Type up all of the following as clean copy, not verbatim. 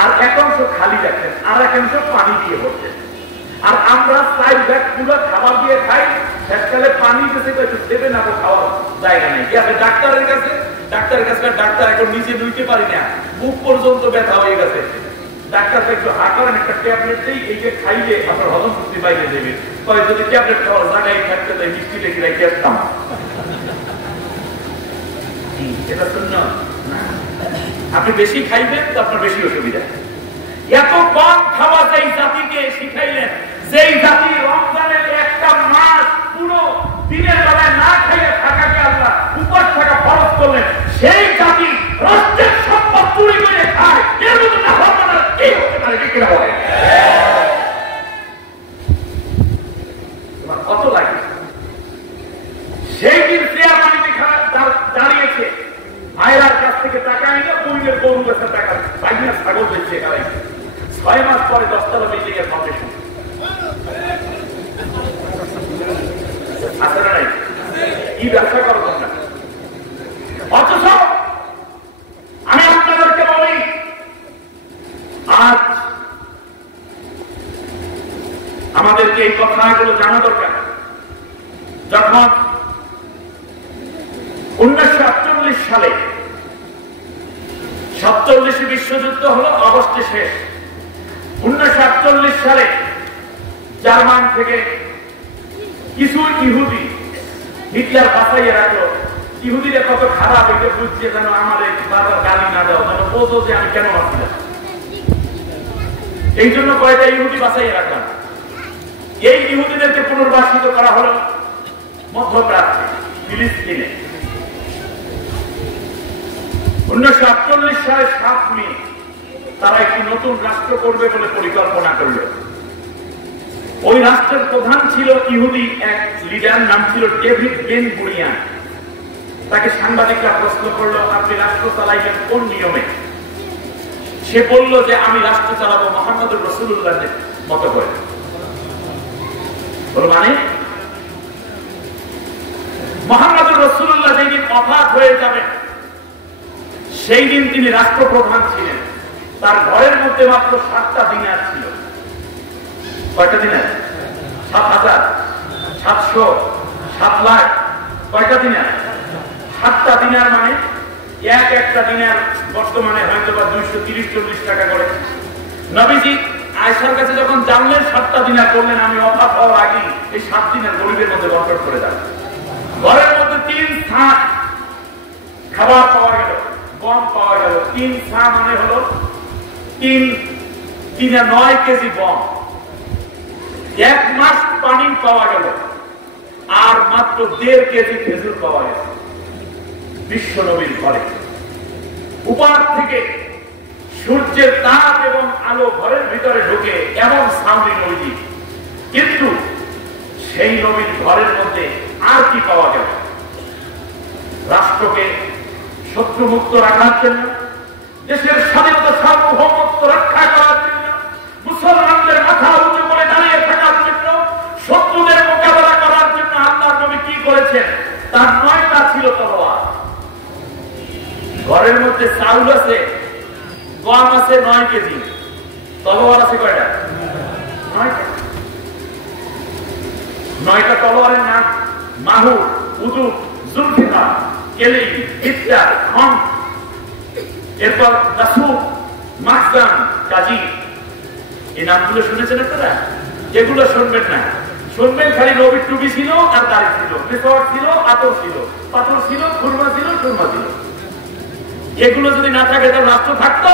আর এক অংশ খালি রাখেন, আর এক অংশ পানি দিয়ে ভরতেন। আর আমরা 4 ব্যাগ পুরো খাবার দিয়ে খাই, শেষকালে পানি গেছে তো একটু দেবে না, খাওয়ার জায়গা নেই। গেছে ডাক্তারের কাছে, ডাক্তার এখন নিচে নুইতে পারি না, মুখ পর্যন্ত ব্যথা হয়ে গেছে। ডাক্তার একটু হাঁটারেন, একটা ট্যাবলেট দেই, এই যে খাইলে আপনার হজম শক্তি বাইরে দেবে। তবে যদি ট্যাবলেট খাওয়ার জায়গায় থাকতে তাই মিষ্টি লেগে রেখে আসতাম। এটা শূন্য না, আপনি বেশি খাইবেন তো আপনার বেশি অসুবিধা। এত কম খাওয়া যেই জাতিকে শিখাইলেন, যেই জাতি রমজানের একটা মাস পুরো দিনের বেলায় না খাইয়ে থাকাকে আল্লাহ উপর থাকা ফরজ করলেন, সেই জাতি রাষ্ট্রের সম্পদ চুরি করে খায়, এর মতো না হওয়ার কি হতে পারে? কি করে বলে কত লাগে? সেই দিন চেয়ার মানিতে দাঁড়িয়েছে, ভাইরার কাছ থেকে টাকা নিয়ে বইয়ের গরু গাছের টাকা বাইনা ছাগল বেঁচে গেলেন। 6 মাস পরে 10 তলা বিল্ডিং এর ফাউন্ডেশন আছে না? কি ব্যবসা করো তোমরা? অথচ আমি আপনাদেরকে বলি, আজ আমাদেরকে এই কথাগুলো জানা দরকার। যখন 1948 সালে 47 বিশ্বযুদ্ধ হলো, অগস্টে শেষ। 1948 সালে জার্মান থেকে কিছু ইহুদি হিটলার বাঁচাইয়ে রাখলো। ইহুদিরা কত খারাপ এটা বুঝছে, যেন আমাদের বাবার গালি না দেওয়া, যেন বোঝো যে আমি কেন বাঁচলাম। এই জন্য কয়েকটা ইহুদি বাঁচাইয়ে রাখলাম। এই ইহুদিদেরকে পুনর্বাসিত করা হলো মধ্যপ্রাচ্যে, ফিলিস্তিনে। 1948 সালে 7 মে তারা একটি নতুন রাষ্ট্র করবে বলে পরিকল্পনা করল। ওই রাষ্ট্রের প্রধান ছিল ইহুদি এক লিডার, নাম ছিল ডেভিড বেন গুরিয়ান। তাকে সাংবাদিকরা প্রশ্ন করলো, আপনি রাষ্ট্র চালাইবেন কোন নিয়মে? সে বলল যে আমি রাষ্ট্র চালাবো মুহাম্মদুর রাসূলুল্লাহর মতো করে। মানে মুহাম্মদুর রাসূলুল্লাহ যেদিন ওফাত হয়ে যাবেন সেই দিন তিনি রাষ্ট্রপ্রধান ছিলেন। তার ঘরের মধ্যে মাত্র 7টা দিনার ছিল। কয়টা দিনার? 7,000, 700, 7 লাখ। কয়টা দিনার? 7টা দিনার। মানে একটা দিনার বর্তমানে হয়তো বা 230-40 টাকা করে। নবীজি আয়েশার কাছে যখন জানলেন 7টা দিনার, করলেন আমি ওফাত হওয়ার আগে এই 7 দিনার গরিবের মধ্যে বন্টন করে দেন। ঘরের মধ্যে 3 ছাঁচ খাবার পাওয়া গেল, গম পাওয়া গেল। 3 ছা মানে হলো 9 কেজি গম। 1 মাস পানি পাওয়া গেল, আর মাত্র 1.5 কেজি খেজুর পাওয়া গেল বিশ্ব নবীর ঘরে। উপর থেকে সূর্যের তাপ এবং আলো ঘরের ভিতরে ঢুকে এমন সাউন্ডিং নবী, কিন্তু সেই নবীর ঘরের মধ্যে আর কি পাওয়া গেল? রাষ্ট্রকে শত্রুমুক্ত রাখার জন্য, দেশের স্বাধীনতা সার্বভৌমত্ব রক্ষা করার জন্য, মুসলমানদের মাথা উঁচু করে দাঁড়িয়ে থাকার জন্য, শত্রুদের মোকাবেলা করার জন্য আল্লাহর নবী কি করেছেন? তার 9টা ছিল তলোয়ার। ঘরের মধ্যে চাউল আছে, গম আছে 9 কেজি, তলোয়ার আছে কয়টা? 9টা। 9টা তলোয়ারের নাম মাহুর, উদুক, জুলফিকার, কেলি, ইফতার, হম, এরপর রাসূল, মাখজান, কাজী। এই নামগুলো শুনেছেন আপনারা? এগুলো শুনবেন না, শুনবেন খালি নবীর টুপি ছিল আর দাড়ি ছিল, মেসওয়াক ছিল, আতর ছিল, পাথর ছিল, খুরমা ছিল, সুরমা ছিল। এগুলো যদি না থাকে তাহলে রাষ্ট্র থাকতো?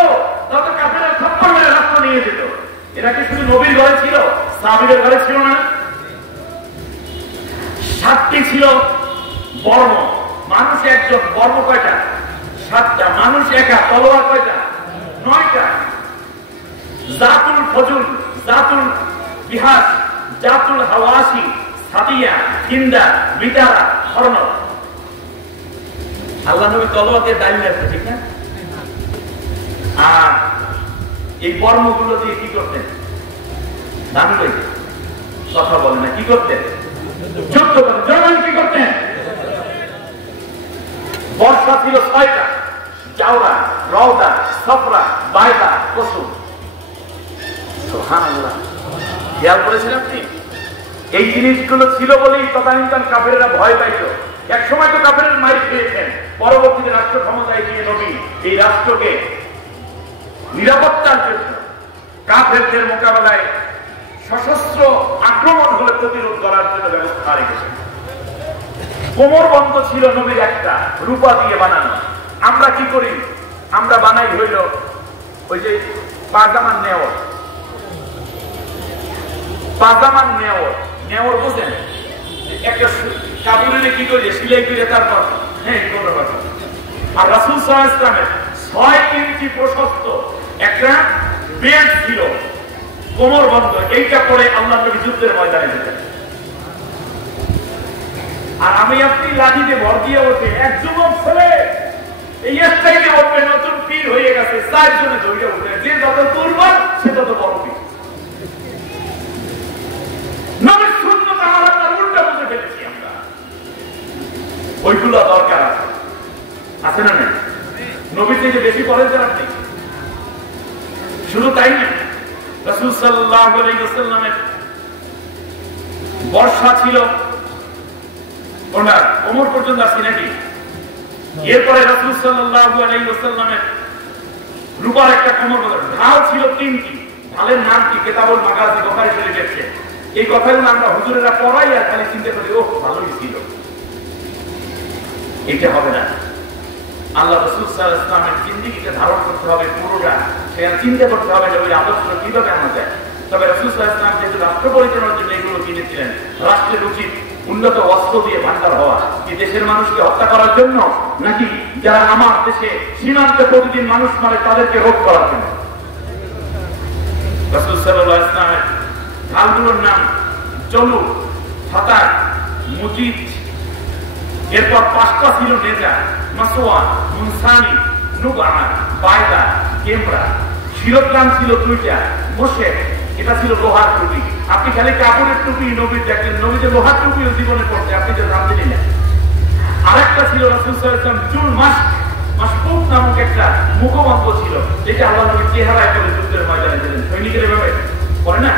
তাহলে কাফেররা থাপ্পড় মেরে রাষ্ট্র নিয়ে যেত। এরা কি শুধু নবীর ঘরে ছিল, সাহাবীদের ঘরে ছিল না? 7টি ছিল বর্ম। মানুষ একজন, বর্ম কয়টা? 7টা। মানুষ একা, তলোয়ার কয়টা? 9টা। জাতুল ফজুল, জাতুল বিহাস, জাতুল হাওয়াসি, সাদিয়া, হিন্দা, বিতারা, হরন। আল্লাহ নবী তলোয়ারকে দাঁড়িয়ে রাখতে, ঠিক না? আর এই বর্মগুলো দিয়ে কি করতেন? দান করে কথা বলে না, কি করতেন? যুদ্ধ করতেন। জনগণ কি করতেন? বর্ষা ছিল 6টা, জাওরা রওদা, সফরা, বাইদা, কুসুম। সুবহানাল্লাহ, খেয়াল করেছেন আপনি? এই জিনিসগুলো ছিল বলেই তদানীন্তন কাফেররা ভয় পাইত। এক সময় তো কাফেররা মাইর খেয়েছেন, পরবর্তীতে রাষ্ট্র ক্ষমতায় গিয়ে নবী এই রাষ্ট্রকে নিরাপত্তার জন্য কাফেরদের মোকাবেলায় সশস্ত্র আক্রমণ হলে প্রতিরোধ করার জন্য ব্যবস্থা রেখেছেন। কোমর বন্ধ ছিল নবীর একটা, রূপা দিয়ে বানানো। আমরা কি করি? আমরা বানাই হইল ওই যে পাজামার নেওয়ার, পাজামার নেওয়ার, নেওয়ার বুঝেন? একটা কাপড়ে কি করে সিলাই করে তারপর হ্যাঁ করতে পারবো। আর রাসূল সাল্লাল্লাহু আলাইহি ওয়াসাল্লামের 6 ইঞ্চি প্রশস্ত একটা বেল্ট ছিল, কোমর বন্ধ। এইটা পরে আল্লাহ নবী যুদ্ধের ময়দানে যেতেন। আর আমি আপনি লাঠিতে ভর দিয়ে ওঠে এক যুবক ছেলে এই স্টাইলে উঠবে, নতুন পীর হয়ে গেছে, 4 জনে ধরে উঠে, যে যত দুর্বল সে তত বড় পীর। নবীর সুন্নাত আমরা তার উল্টা বুঝে ফেলেছি আমরা। ওইগুলো দরকার আছে না? না, নবীর থেকে বেশি পড়েন যারা আপনি। শুধু তাই না, রাসূল সাল্লাল্লাহু আলাইহি ওয়াসাল্লামের বর্ষা ছিল ওনার কোমর পর্যন্ত আসছে নাকি? এরপরে রাসূল সাল্লাল্লাহু আলাইহি ওয়াসাল্লামের রূপার একটা কোমর বদল, ঢাল ছিল 3টি। ঢালের নাম কি? কিতাবুল মাগাজি, বুখারী শরীফে। এই কথাগুলো আমরা হুজুরেরা পড়াই আর খালি চিন্তা করি, ও ভালোই ছিল। এটা হবে না। আল্লাহ রাসূল সাল্লাল্লাহু আলাইহি ওয়াসাল্লামের জিন্দেগিকে ধারণ করতে হবে পুরোটা, সেটা চিন্তা করতে হবে যে ওই আদর্শ কিভাবে আনা যায়। তবে রাসূল সাল্লাল্লাহু আলাইহি ওয়াসাল্লাম যেহেতু রাষ্ট্র পরিচালনার জন্য এগুলো কিনেছিলেন, রাষ্ট্রের উচিত উন্নত অস্ত্র দিয়ে ভান্ডার হওয়া। কি দেশের মানুষকে হত্যা করার জন্য, নাকি যারা আমার দেশে সীমান্তে প্রতিদিন মানুষ মারে তাদেরকে রোধ করার জন্য? রাসূল সাল্লাল্লাহু আলাইহি ওয়াসাল্লামের ঢালগুলোর নাম চলু, ফাতাক, মুজিদ। এরপর 5টা ছিল নেজা, মাসওয়া, মুনসানি, নুবা, বাইদা, কেমরা। শিরোগ্রাম ছিল 2টা, মোশে, এটা ছিল লোহার টুপি। আপনি খালি কাপড়ের টুপি নবীর দেখলেন, নবী যে লোহার টুপিও জীবনে পড়ছে আপনি যে জানতেন না। আরেকটা ছিল রাসূল সাল্লাল্লাহু আলাইহি ওয়াসাল্লাম জুল মাসকুক নামক একটা মুখবন্ধ ছিল, যেটা আল্লাহ নবীর চেহারায় করে যুদ্ধের ময়দানে দিলেন। সৈনিকের এভাবে করে না,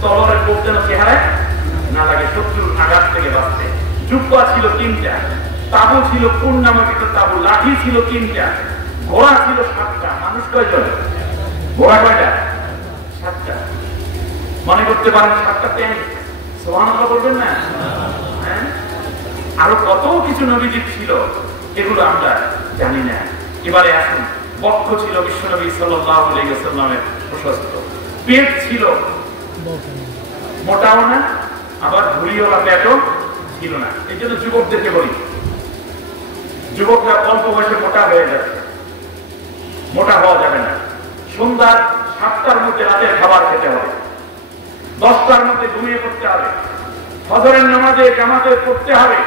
তলোয়ারের কোপ যেন চেহারায় না লাগে, শত্রুর আঘাত থেকে বাঁচতে। জুব্বা ছিল 3টা, তাবু ছিল কোন নামক একটা তাবু, লাঠি ছিল 3টা, ঘোড়া ছিল 7টা। মানুষ কয়জন? ঘোড়া কয়টা? 7টা। মনে করতে পারেন 7টা ট্যাঙ্ক। সুবহানাল্লাহ বলবেন না? হ্যাঁ, আরো কত কিছু নবীজি ছিল, এগুলো আমরা জানি না। এবারে আসুন, বক্ষ ছিল বিশ্বনবী সাল্লাল্লাহু আলাইহি ওয়াসাল্লামের প্রশস্ত, পেট ছিল মোটাও না, আবার ভুড়িওয়ালা পেটও ছিল না। এই জন্য যুবকদেরকে বলি, যুবকরা অল্প বয়সে মোটা হয়ে যাচ্ছে, মোটা হওয়া যাবে না। সন্ধ্যা 7টার মধ্যে রাতের খাবার খেতে হবে, 10টার মধ্যে ঘুমিয়ে পড়তে হবে, ফজরের নামাজে জামাতে পড়তে হবে,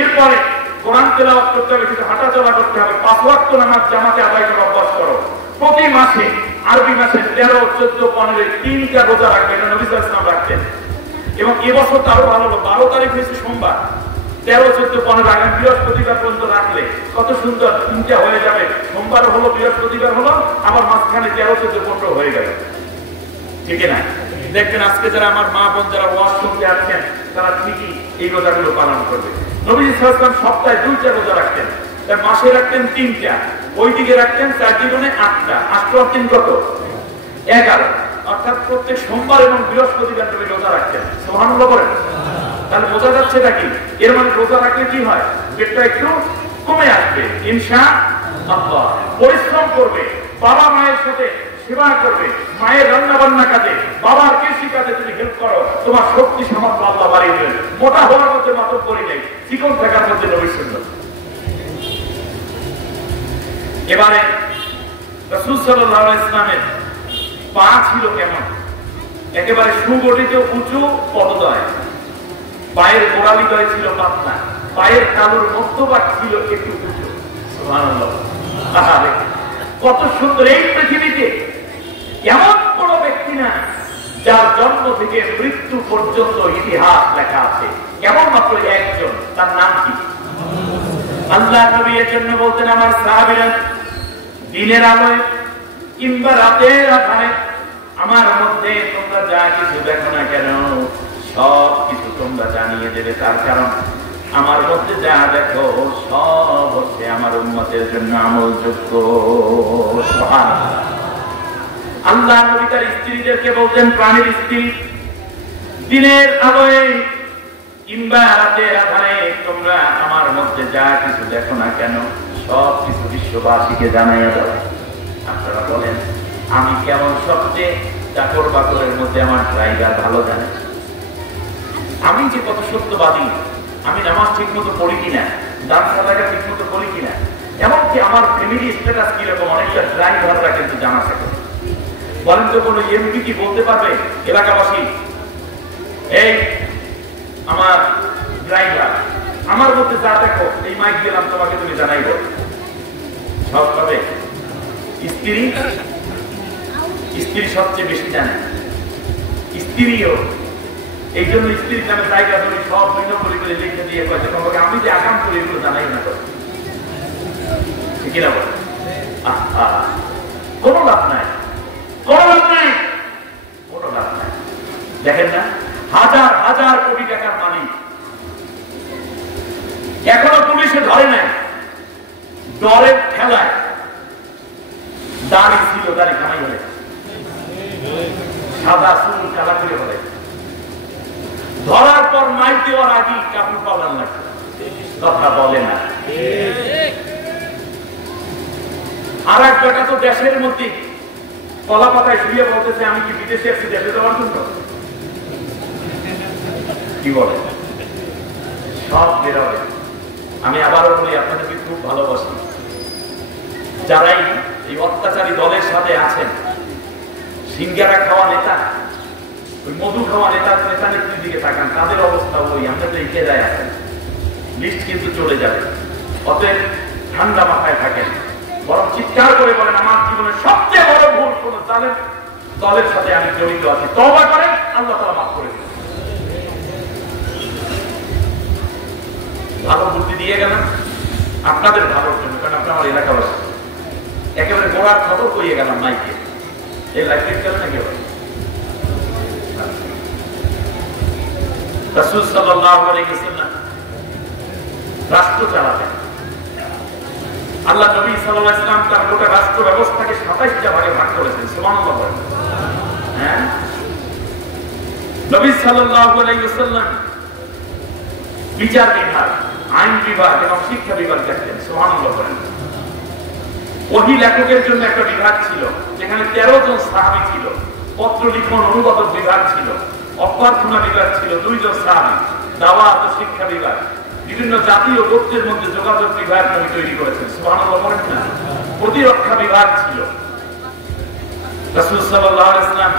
এরপরে কোরআন তেলাওয়াত করতে হবে, কিছু হাঁটাচলা করতে হবে, 5 ওয়াক্ত নামাজ জামাতে আদায় করার অভ্যাস করো। প্রতি মাসে, আরবি মাসে 13, 14, 15 3টা রোজা রাখবে, এটা নবী সাল্লাল্লাহু আলাইহি ওয়াসাল্লাম রাখতেন। এবং এবছর তো আরো ভালো হলো, 12 তারিখ হয়েছে সোমবার, 13, 14, 15 আগামী বৃহস্পতিবার পর্যন্ত রাখলে কত সুন্দর 3টা হয়ে যাবে। সোমবার হলো, বৃহস্পতিবার হলো, আবার মাঝখানে 13, 14, 15 হয়ে গেল। ঠিক না? দেখবেন আজকে যারা আমার মা বোন যারা ওয়াজ শুনতে আসছেন, তারা ঠিকই এই রোজাগুলো পালন করবে। নবী সাল্লাল্লাহু আলাইহি ওয়াসাল্লাম সপ্তাহে 2টা রোজা রাখতেন, তার মাসে রাখতেন 3টা, ওই দিকে রাখতেন 4 দ্বিগুণে 8টা, 8 আর 3 কত? 11। অর্থাৎ প্রত্যেক সোমবার এবং বৃহস্পতিবার নবী রোজা রাখতেন। সুবহানাল্লাহ বলেন। তাহলে বোঝা যাচ্ছে নাকি, এর মানে রোজা রাখলে কি হয়? পেটটা একটু কমে আসবে ইনশাআল্লাহ। পরিশ্রম করবে, বাবা মায়ের সাথে সেবা করবে, মায়ের রান্না বান্না কাজে, বাবার কৃষি কাজে তুমি হেল্প করো, তোমার শক্তি সামর্থ্য আল্লাহ বাড়িয়ে দেবেন। মোটা হওয়ার মধ্যে মাতব করি নেই, চিকন থাকার মধ্যে নবীর সুন্নাত। এবারে রাসূল সাল্লাল্লাহু আলাইহি ওয়াসাল্লামের পা ছিল কেমন? একেবারে সুগঠিত উঁচু পদদয়, পায়ের গোড়ালিদয় ছিল পাতলা, পায়ের তালুর মধ্যভাগ ছিল একটু উঁচু। সুবহানাল্লাহ, কত সুন্দর! এই পৃথিবীতে এমন কোন ব্যক্তি না যার জন্ম থেকে মৃত্যু পর্যন্ত ইতিহাস লেখা আছে, কেবলমাত্র একজন। তার নাম কি? আল্লাহ নবী এর জন্য বলতেন, আমার সাহাবীরা দিনের আলোয় কিংবা রাতের আধারে আমার মধ্যে তোমরা যা কিছু দেখো না কেন সব কিছু তোমরা জানিয়ে দেবে। তার কারণ আমার মধ্যে যা দেখো সব হচ্ছে আমার উম্মতের জন্য আমলযোগ্য। আল্লাহ নবী তার স্ত্রীদেরকে বলতেন, প্রাণের স্ত্রী, দিনের আলোয় কিংবা রাতের আধারে তোমরা আমার মধ্যে যা কিছু দেখো না কেন সব কিছু বিশ্ববাসীকে জানাইয়া দাও। আপনারা বলেন, আমি কেমন সবচেয়ে চাকর বাকরের মধ্যে আমার ড্রাইভার ভালো জানে। আমি যে কত সত্যবাদী, আমি নামাজ ঠিক মতো পড়ি কিনা, দান সাদাকা ঠিক মতো করি কিনা, এমনকি আমার ফ্যামিলি স্ট্যাটাস কিরকম অনেকটা ড্রাইভাররা কিন্তু জানা থাকে। বলেন তো কোনো এমপি কি বলতে পারবে এলাকাবাসী, এই আমার ড্রাইভার আমার মধ্যে যা দেখো এই মাইক দিলাম তোমাকে, তুমি জানাইব? সব পাবে? স্ত্রী সবচেয়ে বেশি জানে। স্ত্রীও এই জন্য স্ত্রীর নামে জায়গা ধরে সব ভিন্ন করে লিখে দিয়ে কয়েছে তোমাকে আমি যে আকাম করি এগুলো জানাই না। তো ঠিক না বলে? কোনো লাভ নাই, কোনো লাভ নাই, কোনো লাভ নাই। দেখেন না, হাজার হাজার কোটি টাকার মালিক এখনো পুলিশে ধরে নাই, ডরের ঠেলায়। দাড়ি ছিল, দাড়ি কামাই হলে, সাদা চুল কালা করে হলে, ধরার পর মাইক দেওয়ার আগে কাপড় পাওয়ার লাগে, কথা বলে না। আর এক বেটা তো দেশের মধ্যে কলা পাতায় শুয়ে বলতেছে আমি কি বিদেশে আসছি দেশে যাওয়ার জন্য। কি বলে? সব বেরোবে। আমি আবারও বলি, আপনাদেরকে খুব ভালোবাসি। যারাই এই অত্যাচারী দলের সাথে আছেন, সিঙ্গারা খাওয়া নেতা, ওই মধু খাওয়া নেতা নেত্রীর দিকে তাকান, তাদের অবস্থা ওই আমরা তো এগিয়ে যায় আছেন, লিস্ট কিন্তু চলে যাবে। অতএব ঠান্ডা মাথায় থাকেন, বরং চিৎকার করে বলেন আমার জীবনের সবচেয়ে বড় ভুল কোন দলের সাথে আমি জড়িত আছি, তওবা করেন, আল্লাহ তাআলা মাফ করে দেবেন। ভালো বুদ্ধি দিয়ে গেলাম আপনাদের ভালোর জন্য, কারণ আপনি আমার এলাকাবাসী। একেবারে গোড়ার খবর করিয়ে গেলাম মাইকে, এই লাইফ গেল না কেউ। রাসূল সাল্লাল্লাহু আলাইহি ওয়াসাল্লাম রাষ্ট্র চালাতেন। আল্লাহ নবী সাল্লাল্লাহু আলাইহি ওয়াসাল্লাম তার গোটা রাষ্ট্র ব্যবস্থাকে 27টা ভাগে ভাগ করেছেন। সুবহানাল্লাহ বলেন। হ্যাঁ, নবী সাল্লাল্লাহু আলাইহি ওয়াসাল্লাম বিচার বিভাগ, আইন বিভাগ এবং শিক্ষা বিভাগ দেখতেন। সুবহানাল্লাহ বলেন। ওহী লেখকের জন্য একটা বিভাগ ছিল, যেখানে 13 জন সাহাবী ছিল। পত্র লিখন অনুবাদক বিভাগ ছিল, অভ্যর্থনা বিভাগ ছিল 2 জন সাহাবী, দাওয়াত ও শিক্ষা বিভাগ, বিভিন্ন জাতি ও গোত্রের মধ্যে যোগাযোগ বিভাগ নবী তৈরি করেছেন। সুবহানাল্লাহ বলেন না। প্রতিরক্ষা বিভাগ ছিল। রাসূল সাল্লাল্লাহু আলাইহি ওয়াসাল্লাম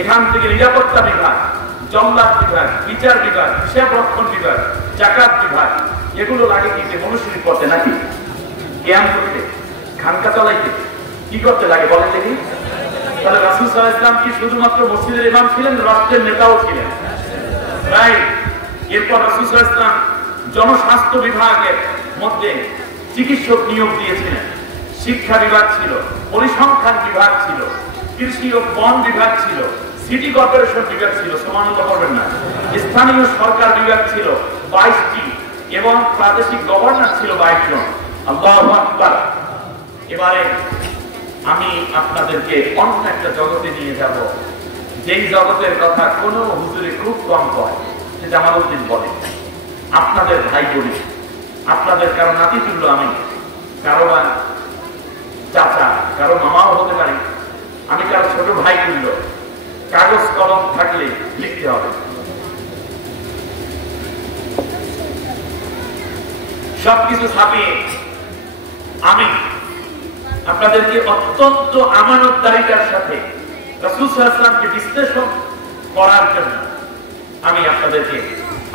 এখান থেকে নিরাপত্তা বিভাগ, জল্লাদ বিভাগ, বিচার বিভাগ, হিসাব রক্ষণ বিভাগ, যাকাত বিভাগ, এগুলো লাগে কি যে মনুষ্যের করতে নাকি কিয়াম করতে, খানকা চালাইতে, কি করতে লাগে বলেন দেখি? তাহলে রাসূল সাল্লাল্লাহু আলাইহি ওয়াসাল্লাম কি শুধুমাত্র মসজিদের ইমাম ছিলেন, রাষ্ট্রের নেতাও ছিলেন? রাইট। এরপর রাসূল সাল্লাল্লাহু আলাইহি ওয়াসাল্লাম জনস্বাস্থ্য বিভাগের মধ্যে চিকিৎসক নিয়োগ দিয়েছিলেন। শিক্ষা বিভাগ ছিল, পরিসংখ্যান বিভাগ ছিল, কৃষি ও বন বিভাগ ছিল, সিটি কর্পোরেশন বিভাগ ছিল। সুবহানাল্লাহ করবেন না। স্থানীয় সরকার বিভাগ ছিল 22টি এবং প্রাদেশিক গভর্নর ছিল 22 জন। আল্লাহু আকবার। এবারে আমি আপনাদেরকে অন্য একটা জগতে নিয়ে যাব, যেই জগতের কথা কোনো হুজুরে খুব কম কয়। সেটা জামালউদ্দিন বলে, আপনাদের ভাই বলি, আপনাদের কারো নাতি তুল্য আমি, কারো বা চাচা, কারো মামাও হতে পারি, আমি কারো ছোট ভাই তুল্য। কাগজ কলম থাকলে লিখতে হবে। সবকিছু ছাপিয়ে আমি আপনাদেরকে অত্যন্ত আমানতদারিতার সাথে রাসূল সাল্লাল্লাহু আলাইহি ওয়াসাল্লামকে বিশ্লেষণ করার জন্য আমি আপনাদেরকে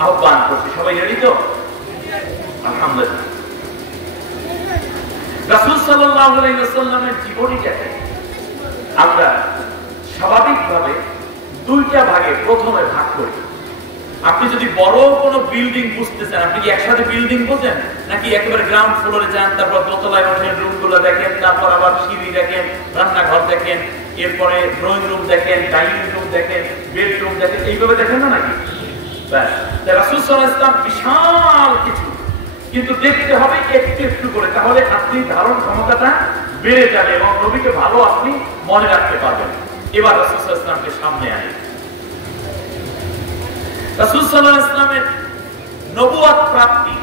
আহ্বান করছি। সবাই রেডি তো? আলহামদুলিল্লাহ। রাসূল সাল্লাল্লাহু আলাইহি ওয়াসাল্লামের জীবনীটাকে আমরা স্বাভাবিকভাবে 2টা ভাগে প্রথমে ভাগ করি। আপনি যদি বড় কোনো বিল্ডিং বুঝতে চান, আপনি কি একসাথে বিল্ডিং বোঝেন নাকি একেবারে গ্রাউন্ড ফ্লোরে যান, তারপর দোতলায় ওঠেন, রুমগুলো দেখেন, তারপর আবার সিঁড়ি দেখেন, রান্নাঘর দেখেন, এরপরে ড্রয়িং রুম দেখেন, ডাইনিং রুম দেখেন, বেডরুম দেখেন, এইভাবে দেখেন না নাকি? রাসূল সাল্লাল্লাহু আলাইহি ওয়াসাল্লাম বিশাল কিছু, কিন্তু দেখতে হবে একটু একটু করে, তাহলে আপনি ধারণ ক্ষমতাটা বেড়ে যাবে এবং নবীকে ভালো আপনি মনে রাখতে পারবেন। এবার রাসূল সাল্লাল্লাহু আলাইহি ওয়াসাল্লামকে সামনে আনি। রাসূল সাল্লাল্লাহু আলাইহি ওয়াসাল্লামের নবুয়ত প্রাপ্তি,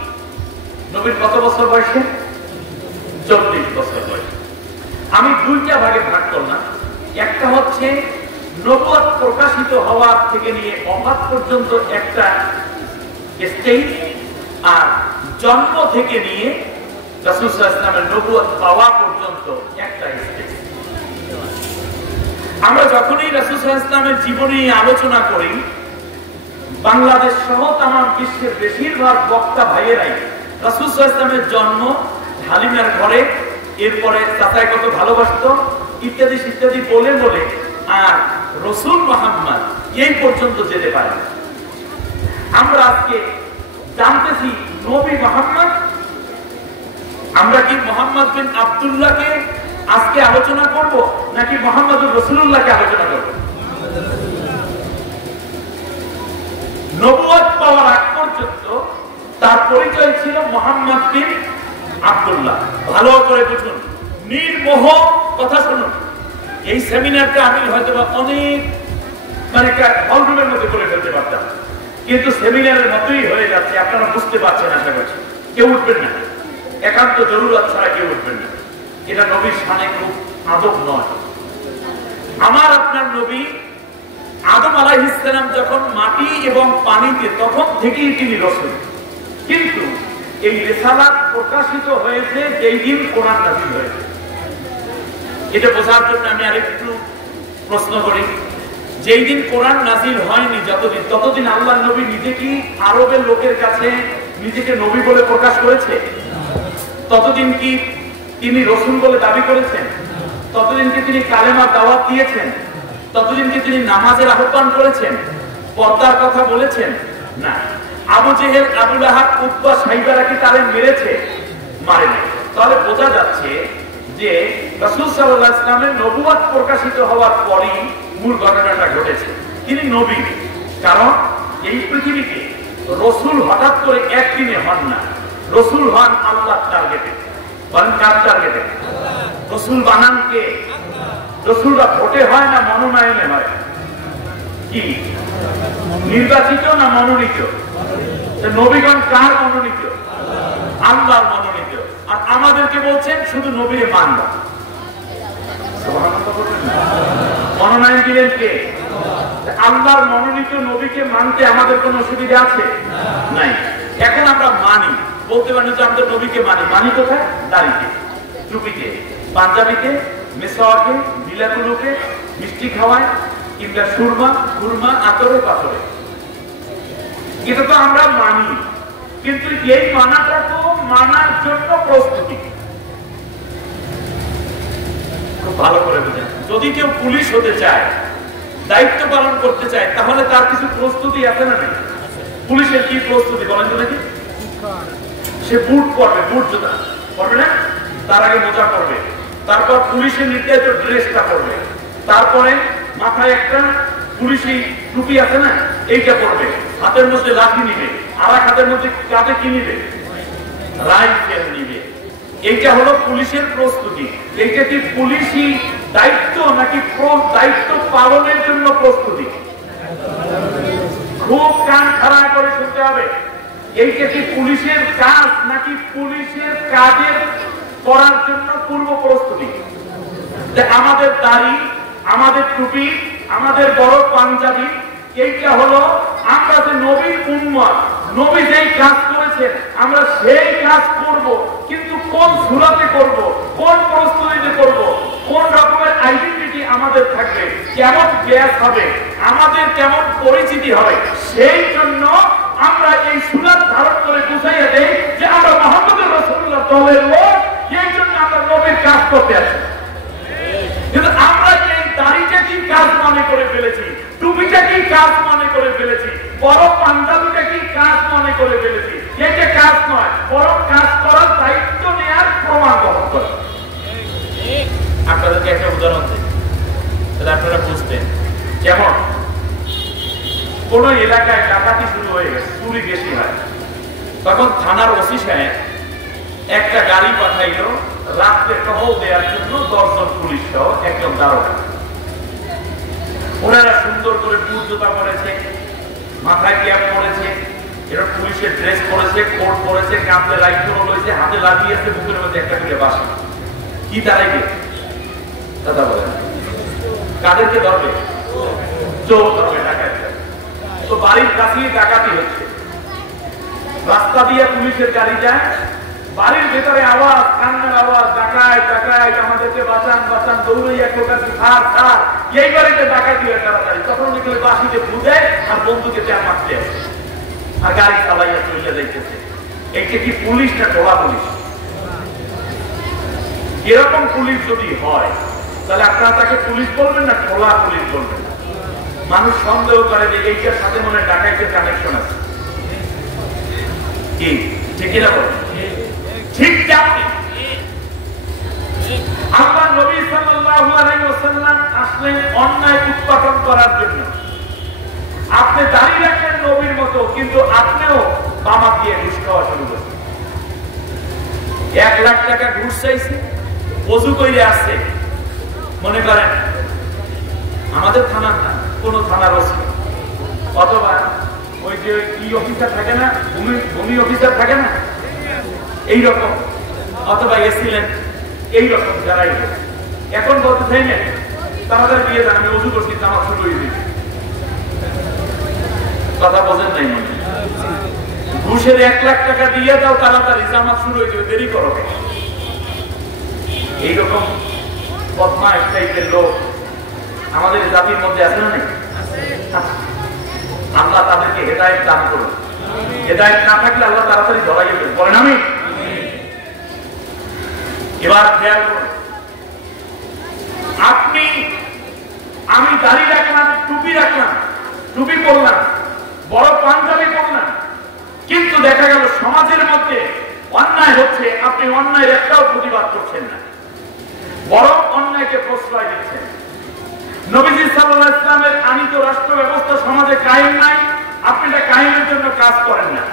নবীর কত বছর বয়সে? 40 বছর বয়সে। আমি দুইটা ভাগে ভাগ করলাম। একটা হচ্ছে নবুয়ত প্রকাশিত হওয়ার থেকে নিয়ে ওফাত পর্যন্ত একটা স্টেজ, আর জন্ম থেকে নিয়ে রাসূল সাল্লাল্লাহু আলাইহি ওয়াসাল্লামের নবুয়ত পাওয়া পর্যন্ত একটা স্টেজ। আমরা যখনই রাসূল সাল্লাল্লাহু আলাইহি ওয়াসাল্লামের জীবনী আলোচনা করি, বাংলাদেশ সহ তাম বিশ্বের বেশিরভাগ বক্তা ভাইয়েরাই রাসূল সাল্লাল্লাহু আলাইহি ওয়াসাল্লামের জন্ম, হালিমার ঘরে, এরপরে চাচায় কত ভালোবাসতো ইত্যাদি ইত্যাদি বলে বলে আর রাসূল মুহাম্মদ এই পর্যন্ত যেতে পারে। আমরা আজকে জানতেছি নবী মুহাম্মদ, আমরা কি মুহাম্মদ বিন আব্দুল্লাহকে আজকে আলোচনা করব নাকি মুহাম্মদুর রাসূলুল্লাহকে আলোচনা করব? নবুয়ত পাওয়ার আগ পর্যন্ত তার পরিচয় ছিল মুহাম্মদ বিন আব্দুল্লাহ। ভালো করে বুঝুন, নির্মোহ কথা শুনুন। এই সেমিনারটা আমি হয়তো অনেক হলরুমের মধ্যে করে ফেলতে পারতাম, কিন্তু সেমিনারের মতোই হয়ে যাচ্ছে। আপনারা বুঝতে পারছেন আশা করছি। কেউ উঠবেন না, একান্ত জরুরত ছাড়া কেউ উঠবেন না। এটা নবীর শানে খুব আদব নয়। আমার আপনার নবী আদম আলাইহিস সালাম যখন মাটি এবং পানিতে, তখন থেকেই তিনি রাসূল। কিন্তু এই রিসালাত প্রকাশিত হয়েছে যেই দিন কোরআন নাযিল হয়েছে। এটা বোঝার জন্য আমি আরেকটু প্রশ্ন করি, যেই দিন কোরআন নাযিল হয়নি ততদিন আল্লাহর নবী নিজে কি আরবের লোকের কাছে নিজেকে নবী বলে প্রকাশ করেছে? ততদিন কি তিনি রাসূল বলে দাবি করেছেন? ততদিন কি তিনি কালেমার দাওয়াত দিয়েছেন? ততদিন কি তিনি নামাজের আহ্বান করেছেন? পর্দার কথা বলেছেন? না। আবু জেহেল, আবু লাহাব, উতবা, সাইবারা কি তারে মেরেছে? মারেনি। তাহলে বোঝা যাচ্ছে যে রাসূল সাল্লাল্লাহু আলাইহি ওয়াসাল্লামের নবুয়ত প্রকাশিত হওয়ার পরই মূল ঘটনাটা ঘটেছে। তিনি নবী, কারণ এই পৃথিবীতে রাসূল হঠাৎ করে একদিনে হন না। রাসূল হন আল্লাহর টার্গেটে। বলেন কার টার্গেটে? রাসূল বানান কে? রাসূলরা ভোটে হয় না মনোনয়নে হয়? কি নির্বাচিত না মনোনীত? নবীগণ কার মনোনীত? আল্লাহর মনোনীত। আর আমাদেরকে বলছেন শুধু নবীরে মানব। মনোনয়ন দিলেন কে? আল্লাহর মনোনীত নবীকে মানতে আমাদের কোনো অসুবিধা আছে? নাই। এখন আমরা মানি, বলতে পারি যে আমাদের নবীকে মানি। মানি কোথায়? দাড়িতে, টুপিতে, পাঞ্জাবিতে, মেসওয়াকে, বিলাগুলোকে, মিষ্টি খাওয়ায়, কিংবা সুরমা, খুরমা, আতরে, পাথরে। এটা তো আমরা মানি, কিন্তু এই মানাটা তো মানার জন্য প্রস্তুতি। খুব ভালো করে বুঝেন, যদি কেউ পুলিশ হতে চায়, দায়িত্ব পালন করতে চায়, তাহলে তার কিছু প্রস্তুতি আছে না নেই? পুলিশের কি প্রস্তুতি বলেন তো দেখি? সে বুট পরবে, বুট জুতা পরবে না, তার আগে মোজা পরবে, তারপর পুলিশের নির্ধারিত ড্রেসটা পরবে, তারপরে মাথায় একটা পুলিশি টুপি আছে না, এইটা পরবে, হাতের মধ্যে লাঠি নিবে, আর এক হাতের মধ্যে কাঁধে কি নিবে? রাইফেল নিবে। এইটা হলো পুলিশের প্রস্তুতি। এইটা কি পুলিশি দায়িত্ব নাকি দায়িত্ব পালনের জন্য প্রস্তুতি? খুব কান খাড়া করে শুনতে হবে। এইটা কি পুলিশের কাজ নাকি পুলিশের কাজের করার জন্য পূর্ব প্রস্তুতি? আমাদের দাড়ি, আমাদের টুপি, আমাদের বড় পাঞ্জাবি, এইটা হলো আমরা যে নবীর উম্মত, নবী যেই কাজ করেছেন আমরা সেই কাজ করব, কিন্তু কোন সুরাতে করব, কোন প্রস্তুতিতে করব, কোন রকমের আইডেন্টিটি আমাদের থাকবে, কেমন ব্যাস হবে, আমাদের কেমন পরিচিতি হবে, সেই জন্য আমরা এই সুরাত ধারণ করে বুঝাইয়া দেই যে আমরা মুহাম্মদুর রাসূলুল্লাহ দলের লোক, এই জন্য আমরা নবীর কাজ করতে আসি। কিন্তু আমরা এই দাড়িটা কি কাজ মনে করে ফেলেছি, টুপিটা কি কাজ মনে করে ফেলেছি, বড় পাঞ্জাবিটা কি কাজ মনে করে ফেলেছি। এটা কাজ নয়, বড় কাজ করার দায়িত্ব নেওয়ার প্রমাণ বহন করা। আপনাদেরকে একটা উদাহরণ দিই, তাহলে আপনারা বুঝবেন। যেমন কোন এলাকায় ডাকাতি শুরু হয়ে গেছে, চুরি বেশি হয়, তখন থানার ওসি সাহেব একটা গাড়ি পাঠাইল রাত্রে টহল দেওয়ার জন্য 10 জন পুলিশ সহ একজন দারোগা। ওনারা সুন্দর করে বুট জুতা পরেছে, মাথায় ক্যাপ পরেছে, এরা পুলিশের ড্রেস পরেছে, কোট পরেছে, কাঁধে রাইফেল রয়েছে, হাতে লাগিয়েছে, বুকের মধ্যে একটা করে বাসা। কি দাঁড়াইবে কথা বলেন? কাদেরকে ধরবে? চোর ধরবে, ডাকাতি। তো বাড়ির কাছেই ডাকাতি হচ্ছে, রাস্তা দিয়ে পুলিশের গাড়ি যায়, বাড়ির ভেতরে আওয়াজ, কান্নার আওয়াজ, ডাকাত ডাকাত, আমাদেরকে বাঁচান বাঁচান, দৌড়াইয়া কোটাছি থার থার, এই বাড়িতে ডাকাতি হয় তাড়াতাড়ি। তখন ওইগুলো বাসিতে ভুদেয় আর বন্ধুকে চাপ মারতে আসে, আর গাড়ি চালাইয়া চলে যাইতেছে। এইটা কি পুলিশ না টোলা পুলিশ? এরকম পুলিশ যদি হয় তাহলে আপনারা তাকে পুলিশ বলবেন না টোলা পুলিশ বলবেন? মানুষ সন্দেহ করে যে এইটার সাথে মনে ডাকাইতের কানেকশন আছে। কি ঠিক না বলেন? ঠিক তেমনি আল্লাহ নবী সাল্লাল্লাহু আলাইহি ওয়াসাল্লাম আসলেন অন্যায় উৎপাদন করার জন্য। আপনি দাঁড়িয়ে রাখলেন নবীর মতো, কিন্তু আপনিও বামা দিয়ে ঘুষ খাওয়া শুরু করছেন। 1 লাখ টাকা ঘুষ চাইছে, ওযু কইরে আসছে, মনে করেন আমাদের থানার না, কোন থানার ওসি অথবা ওই যে কি অফিসার থাকে না, ভূমি অফিসার থাকে না, এইরকম, অথবা এসিলেন, এইরকম যারাই এখন বলতে চাই না তাদের দিয়ে দেন, আমি ওযু করছি, জামা শুরু হয়ে দিই। কথা বোঝেন নাই? ঘুষের 1 লাখ টাকা দিয়ে দাও, তাড়াতাড়ি জামা শুরু হয়ে যাবে, দেরি করো। এইরকম বদমাশ টাইপের লোক আমাদের জাতির মধ্যে আছে না? আল্লাহ তাদেরকে হেদায়েত দান করুন। হেদায়েত না থাকলে আল্লাহ তাড়াতাড়ি ধরাই দেবেন, বলেন আমি। এবার খেয়াল করুন, আপনি আমি দাড়ি রাখলাম, টুপি রাখলাম, টুপি পরলাম, বড় পাঞ্জাবি পরলাম, কিন্তু দেখা গেল সমাজের মধ্যে অন্যায় হচ্ছে, আপনি অন্যায়ের একটাও প্রতিবাদ করছেন না, বরং অন্যায়কে প্রশ্রয় দিচ্ছেন। নবীজি সাল্লাল্লাহু আলাইহি ওয়াসাল্লামের আনিত রাষ্ট্র ব্যবস্থা সমাজে কায়েম নাই, আপনি এটা কায়েমের জন্য কাজ করেন না,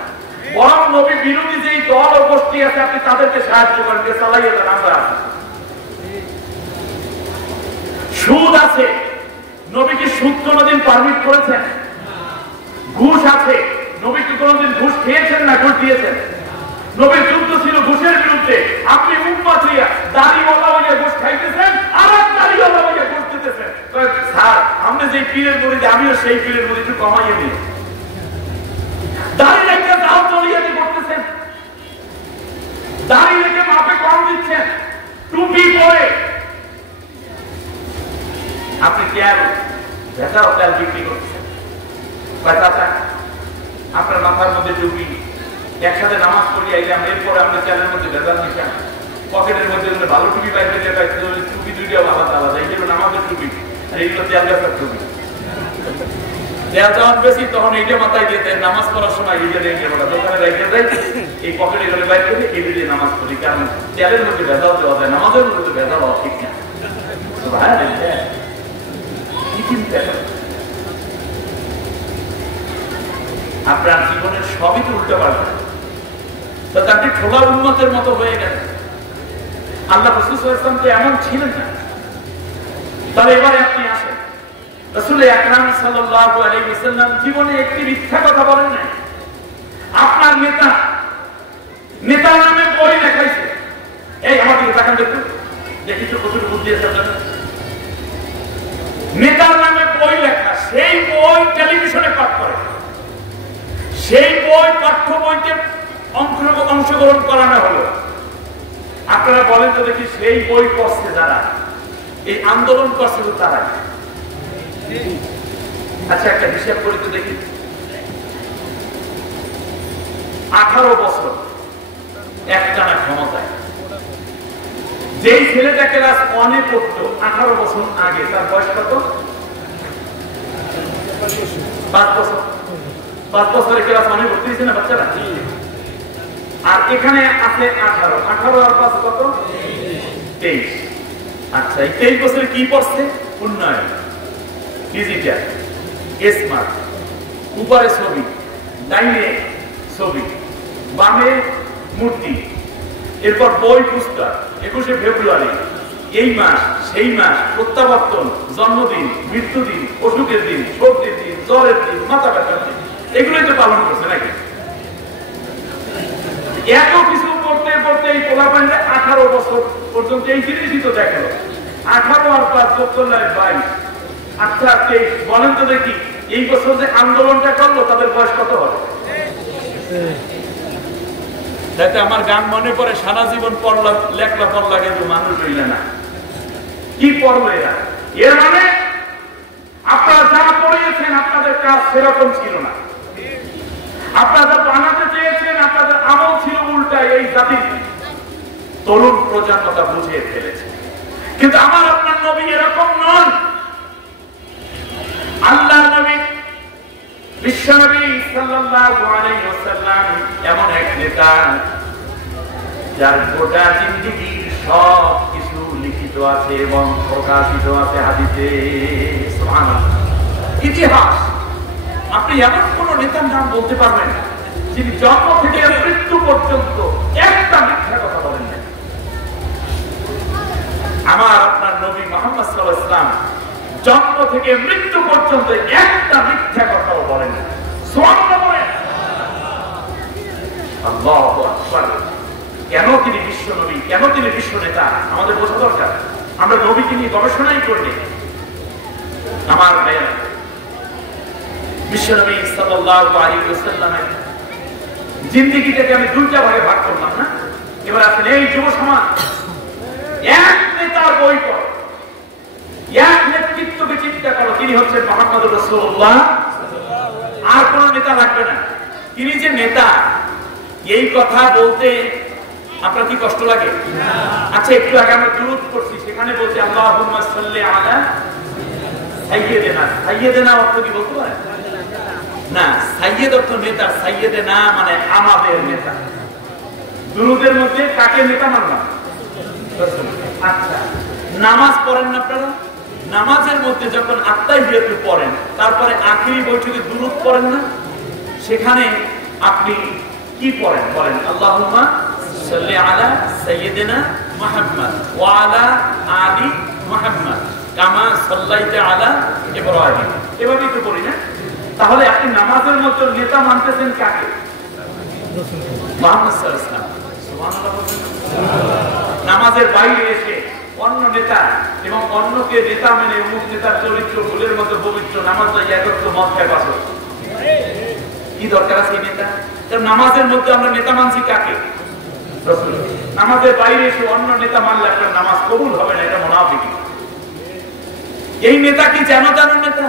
বরং নবী বিরোধী যেই দল ও গোষ্ঠী আছে আপনি তাদেরকে সাহায্য করেন, চালাইয়ে দেন। আমরা আছি, সুদ আছে, নবী কি সুদ কোনদিন পারমিট করেছেন? ঘুষ আছে, নবী কি কোনদিন ঘুষ খেয়েছেন না ঘুষ দিয়েছেন? নবীর যুদ্ধ ছিল ঘুষের বিরুদ্ধে, আপনি উম্মত হইয়া দাড়িওয়ালা হইয়া ঘুষ খাইতেছেন, আর দাড়িওয়ালা হইয়া ঘুষ দিতেছেন। স্যার, আপনি যে পীরের মুরিদ, আমিও সেই পীরের মুরিদ, একটু কমাইয়ে দিন। দাড়ি রেখে দাও চলিয়াতে করতেছেন, দাড়ি রেখে মাপে কম দিচ্ছেন, টুপি পরে আপনি তেল ভেজাল তেল বিক্রি করতেছেন। আপনার মাথার মধ্যে টুপি, একসাথে নামাজ পড়ি আইলাম, এরপরে আপনি তেলের মধ্যে ভেজাল নিচ্ছেন, পকেটের মধ্যে ভালো টুপি পাইতে টুপি দুইটাও আলাদা আলাদা, এইগুলো নামাজের টুপি আর এইগুলো তেল গাছের টুপি। তেল যখন বেশি তখন এইটা মাথায় দিয়ে দেয়, নামাজ পড়ার সময় এইটা দিয়ে দোকানে রেখে দেয়, এই পকেটে গেলে বাইর করে এই দিয়ে নামাজ পড়ি, কারণ তেলের মধ্যে ভেজাল দেওয়া যায়, নামাজের মধ্যে ভেজাল হওয়া ঠিক না। কি চিন্তা করেন? আপনার জীবনের সবই তো উল্টো পাল্টা, আপনি ঠোলা উন্মতের মতো হয়ে গেছেন। আল্লাহ রাসূল সাল্লাল্লাহু আলাইহি ওয়াসাল্লাম তো এমন ছিলেন না। তাহলে এবারে আপনি আসেন, রাসূল আকরাম সাল্লাল্লাহু আলাইহি ওয়াসাল্লাম জীবনে একটি মিথ্যা কথা বলেন নাই। আপনার নেতার নামে বই লেখাইছে, এই আমাদের তাকান দেখুন, দেখি তো কত বুদ্ধি আছে আপনাদের। নেতার নামে বই লেখা, সেই বই টেলিভিশনে পাঠ করে, সেই বই পাঠ্য বইতে অংশগ্রহণ করানো হলো। আপনারা বলেন তো দেখি, সেই বই পড়ছে যারা, এই আন্দোলন করছে তো তারা। আচ্ছা, একটা হিসাব করি তো দেখি, 18 বছর একটানা ক্ষমতায়, যেই ছেলেটা ক্লাস 1-এ পড়তো 18 বছর আগে, তার বয়স কত? 5 বছর। 5 বছরের ক্লাস মানে ভর্তি হয়েছে না বাচ্চারা? আর এখানে আছে 18, 18 আর 5 কত? 23। আচ্ছা, এই 23 বছরে কি পড়ছে? উন্নয়ন, ডিজিটাল, স্মার্ট, উপরে ছবি, ডাইনে ছবি, বামে মূর্তি, এরপর বই পুস্তক, 21শে ফেব্রুয়ারি, এই মাস সেই মাস, প্রত্যাবর্তন, জন্মদিন, মৃত্যুদিন, অসুখের দিন, সর্দির দিন, জ্বরের দিন, মাথা ব্যথার দিন, এগুলোই তো পালন করছে নাকি? এত কিছু করতে করতে এই পোলাপান্ডে 18 বছর পর্যন্ত এই জিনিসই তো দেখালো। 18 আর 5 যোগ করলে 22। আচ্ছা, 23 বলেন তো দেখি, এই বছর যে আন্দোলনটা করলো তাদের বয়স কত হবে? যাতে আমার গান মনে পড়ে, সারা জীবন পড়লা লেখলা পড়লা কিন্তু মানুষ হইলে না। কি পড়লো এরা? এর মানে আপনারা যা পড়িয়েছেন আপনাদের কাজ সেরকম ছিল না। আপনারা বানাতে চেয়েছেন, আপনাদের আমল ছিল উল্টা। এই জাতির তরুণ প্রজন্মতা বুঝিয়ে ফেলেছে। কিন্তু আমার আপনার নবী এরকম নন। আল্লাহর নবী, বিশ্বনবী সাল্লাল্লাহু আলাইহি ওয়াসাল্লাম এমন এক নেতা যার গোটা জিন্দেগীর সব কিছু লিখিত আছে এবং প্রকাশিত আছে হাদিসে। সুবহানাল্লাহ। ইতিহাস আপনি এমন কোন নেতার নাম বলতে পারবেন না যিনি জন্ম থেকে মৃত্যু পর্যন্ত একটা মিথ্যা কথা বলেন না। আমার আপনার নবী মুহাম্মদ সাল্লাল্লাহু আলাইহি ওয়াসাল্লাম জন্ম থেকে মৃত্যু পর্যন্ত একটা মিথ্যা কথাও বলেন না। সুবহানাল্লাহ বলেন। আল্লাহু আকবার। কেন তিনি বিশ্ব নবী, কেন তিনি বিশ্ব নেতা আমাদের বোঝা দরকার। আমরা নবীকে নিয়ে গবেষণাই করি। আমার ভাইয়েরা, বিশ্ব নবী সাল্লাল্লাহু আলাইহি ওয়াসাল্লামের জিন্দেগিটাকে আমি দুইটা ভাগে ভাগ করলাম না। এবার আসলে এই যুব সমাজ এক নেতার বই পড়ো, এক নেতৃত্বকে চিন্তা করো, তিনি হচ্ছেন মুহাম্মদুর রাসূলুল্লাহ। আর কোন নেতা লাগবে না। তিনি যে নেতা, এই কথা বলতে আপনার কি কষ্ট লাগে? আচ্ছা, একটু আগে আমরা দুরূদ পড়ছি, সেখানে বলছি আল্লাহুম্মা সাল্লি আলা সাইয়্যিদিনা। সাইয়্যিদিনা অর্থ কি বলতে পারেন? না, সাইয়্যিদ অর্থ নেতা, সাইয়্যিদিনা মানে আমাদের নেতা। দুরূদের মধ্যে কাকে নেতা মানলাম? রাসূল। আচ্ছা, নামাজ পড়েন না আপনারা? নামাজের মধ্যে যখন আত্তাহিয়াতু পড়েন, তারপরে আখিরি বৈঠকে দুরূদ পড়েন না? সেখানে আপনি কি পড়েন বলেন? আল্লাহুম্মা সাল্লি আলা সাইয়্যিদিনা মুহাম্মদ ওয়া আলা আলি মুহাম্মদ কামা সাল্লাইতা আলা ইব্রাহিম। এভাবেই তো পড়ি না? তাহলে আপনি নামাজের মধ্যে নেতা মানতেছেন কাকে? মুহাম্মদ সাল্লাল্লাহু আলাইহি ওয়াসাল্লাম। সুবহানাল্লাহ বলেন। নামাজের বাইরে এসে অন্য নেতা এবং অন্যকে নেতা মেনে অমুক নেতার চরিত্র ফুলের মতো পবিত্র, নামাজ একত্র মত খায় বাসর, কি দরকার আছে নেতা? কারণ নামাজের মধ্যে আমরা নেতা মানছি কাকে? রাসূল। নামাজের বাইরে এসে অন্য নেতা মানলে আপনার নামাজ কবুল হবে না, এটা মুনাফিকি। এই নেতা কি যেন তেন নেতা?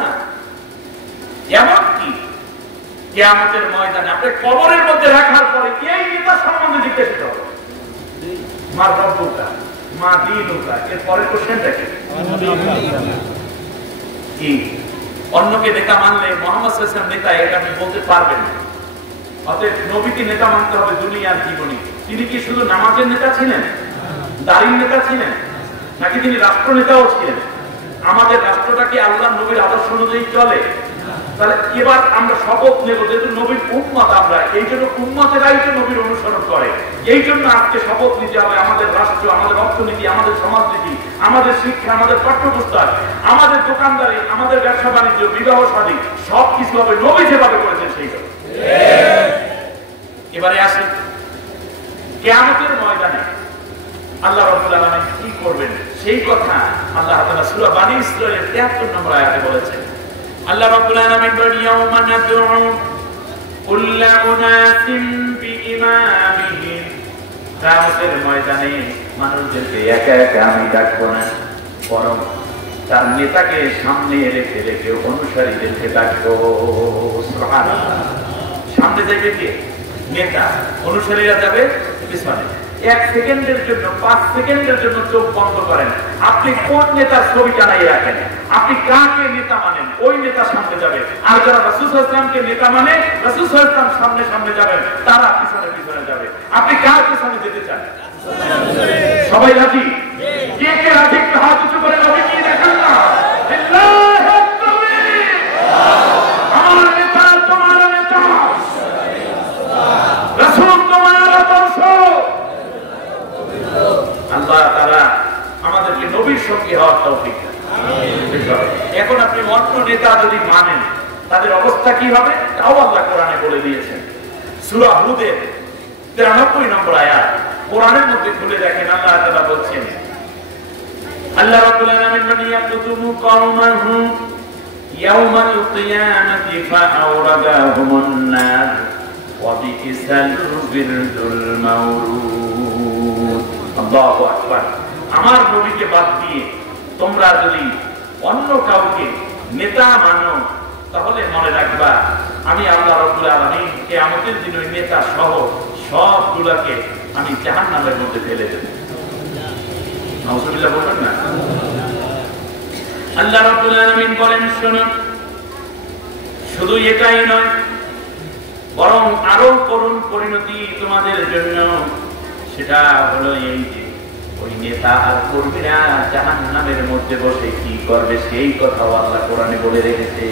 এমনকি কিয়ামতের ময়দানে আপনি কবরের মধ্যে রাখার পরে এই নেতা সম্বন্ধে জিজ্ঞাসিত হবে, মা রব্বুকা মা দীনুকা। এর পরের কোশ্চেনটা কি? অন্যকে নেতা মানলে মুহাম্মদ সাল্লাল্লাহু আলাইহি ওয়াসাল্লাম নেতা, এটা আপনি বলতে পারবেন না। অতএব নবীকে নেতা মানতে হবে দুনিয়ার জীবনে। তিনি কি শুধু নামাজের নেতা ছিলেন, দাড়ির নেতা ছিলেন, নাকি তিনি রাষ্ট্র নেতাও ছিলেন? আমাদের রাষ্ট্রটা কি আল্লাহ নবীর আদর্শ অনুযায়ী চলে? তাহলে এবার আমরা শপথ নেব, যেহেতু নবীর উম্মত আমরা, এই জন্য উম্মতেরাই তো নবীর অনুসরণ করে। এই জন্য আজকে শপথ নিতে হবে আমাদের রাষ্ট্র, আমাদের অর্থনীতি, আমাদের সমাজনীতি, আমাদের শিক্ষা, আমাদের পাঠ্যপুস্তক, আমাদের দোকানদারি, আমাদের ব্যবসা বাণিজ্য, বিবাহ শাদী সবকিছু হবে নবী যেভাবে করেছেন সেইভাবে। এবারে আসি কিয়ামতের ময়দানে আল্লাহ রাব্বুল আলামিন কি করবেন সেই কথা আল্লাহ তাআলা সূরা বনী ইসরাঈলের 73 নম্বর আয়াতে বলেছেন। আল্লাহ রাব্বুল আলামিন বলেন, ইয়াউমা নাদউ কুল্লা উনাসিন বিইমামিহিম। কিয়ামতের ময়দানে মানুষদেরকে একা একা আমি ডাকবো না, বরং তার নেতাকে সামনে রেখে রেখে অনুসারীদেরকে ডাকবো। সুবহানাল্লাহ। সামনে যাবে কে? নেতা, অনুসারীরা যাবে পিছনে। 1 সেকেন্ডের জন্য, 5 সেকেন্ডের জন্য চোখ বন্ধ করেন। আপনি কোন নেতার ছবি টানাই রাখেন, আপনি কাকে নেতা মানেন, ওই নেতা সামনে যাবে। আর যারা রাসূল সাল্লাল্লাহু আলাইহি ওয়াসাল্লামকে নেতা মানে, রাসূল সাল্লাল্লাহু আলাইহি ওয়াসাল্লাম সামনে সামনে যাবেন, তারা পিছনে পিছনে যাবে। আপনি কার পিছনে যেতে চান? সবাই রাজি? কে কে রাজি? একটু হাত উঁচু করে রাজি কি দেখান না। আল্লাহু আকবার। আমার নেতা তোমার নেতা, রাসূল তোমার আদর্শ। আল্লাহ তাআলা আমাদেরকে নবীর সঙ্গী হওয়ার তৌফিক দেন। এখন আপনি অন্য নেতা যদি মানেন, তাদের অবস্থা কি হবে তাও আল্লাহ কোরআনে বলে দিয়েছেন। সূরা হুদের 93 নম্বর আয়াত কোরআনের মধ্যে খুলে দেখেন, আল্লাহ তাআলা বলছেন, আল্লাহ রাব্বুল আলামিন মান ইয়াকুতুমু কওমাহু ইয়াওমাল কিয়ামাতি ফাআওরাদাহুমুন নার ওয়া বিইসাল বিরদুল মাওরুদ। আল্লাহু আকবার। আমার নবীকে বাদ দিয়ে তোমরা যদি অন্য কাউকে নেতা মানো, তাহলে মনে রাখবা আমি আল্লাহ রাব্বুল আলামিন কিয়ামতের দিন ওই নেতা সহ সবগুলোকে আমি জাহান্নামের মধ্যে ফেলে দেব। নাউজুবিল্লাহ বলবেন না? আল্লাহ রাব্বুল আলামিন বলেন, শোনো, শুধু এটাই নয়, বরং আরো করুণ পরিণতি তোমাদের জন্য। সেটা হলো এই যে ওই নেতা আর কর্মীরা জাহান্নামের মধ্যে বসে কি করবে, সেই কথাও আল্লাহ কোরআনে বলে রেখেছে।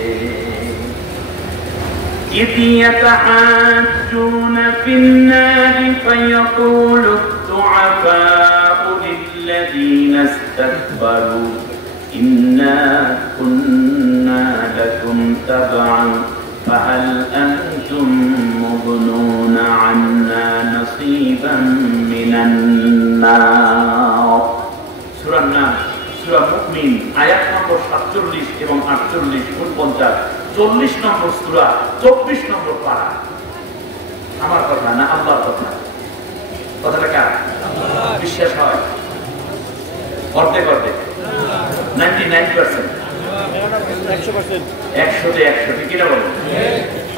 إذ يتحاجون في النار فيقول الضعفاء للذين استكبروا إنا كنا لكم تبعا فهل أنتم مغنون عنا نصيبا من النار। সূরা নাম, সূরা মুমিন আয়াত নম্বর 47 এবং 48, 49, 40 নম্বর সূরা, 24 নম্বর পারা। আমার কথা না, আল্লাহর কথা। কথাটা কার? বিশ্বাস হয়? অর্ধেক অর্ধেক, 99%, 100 কিনা বলেন?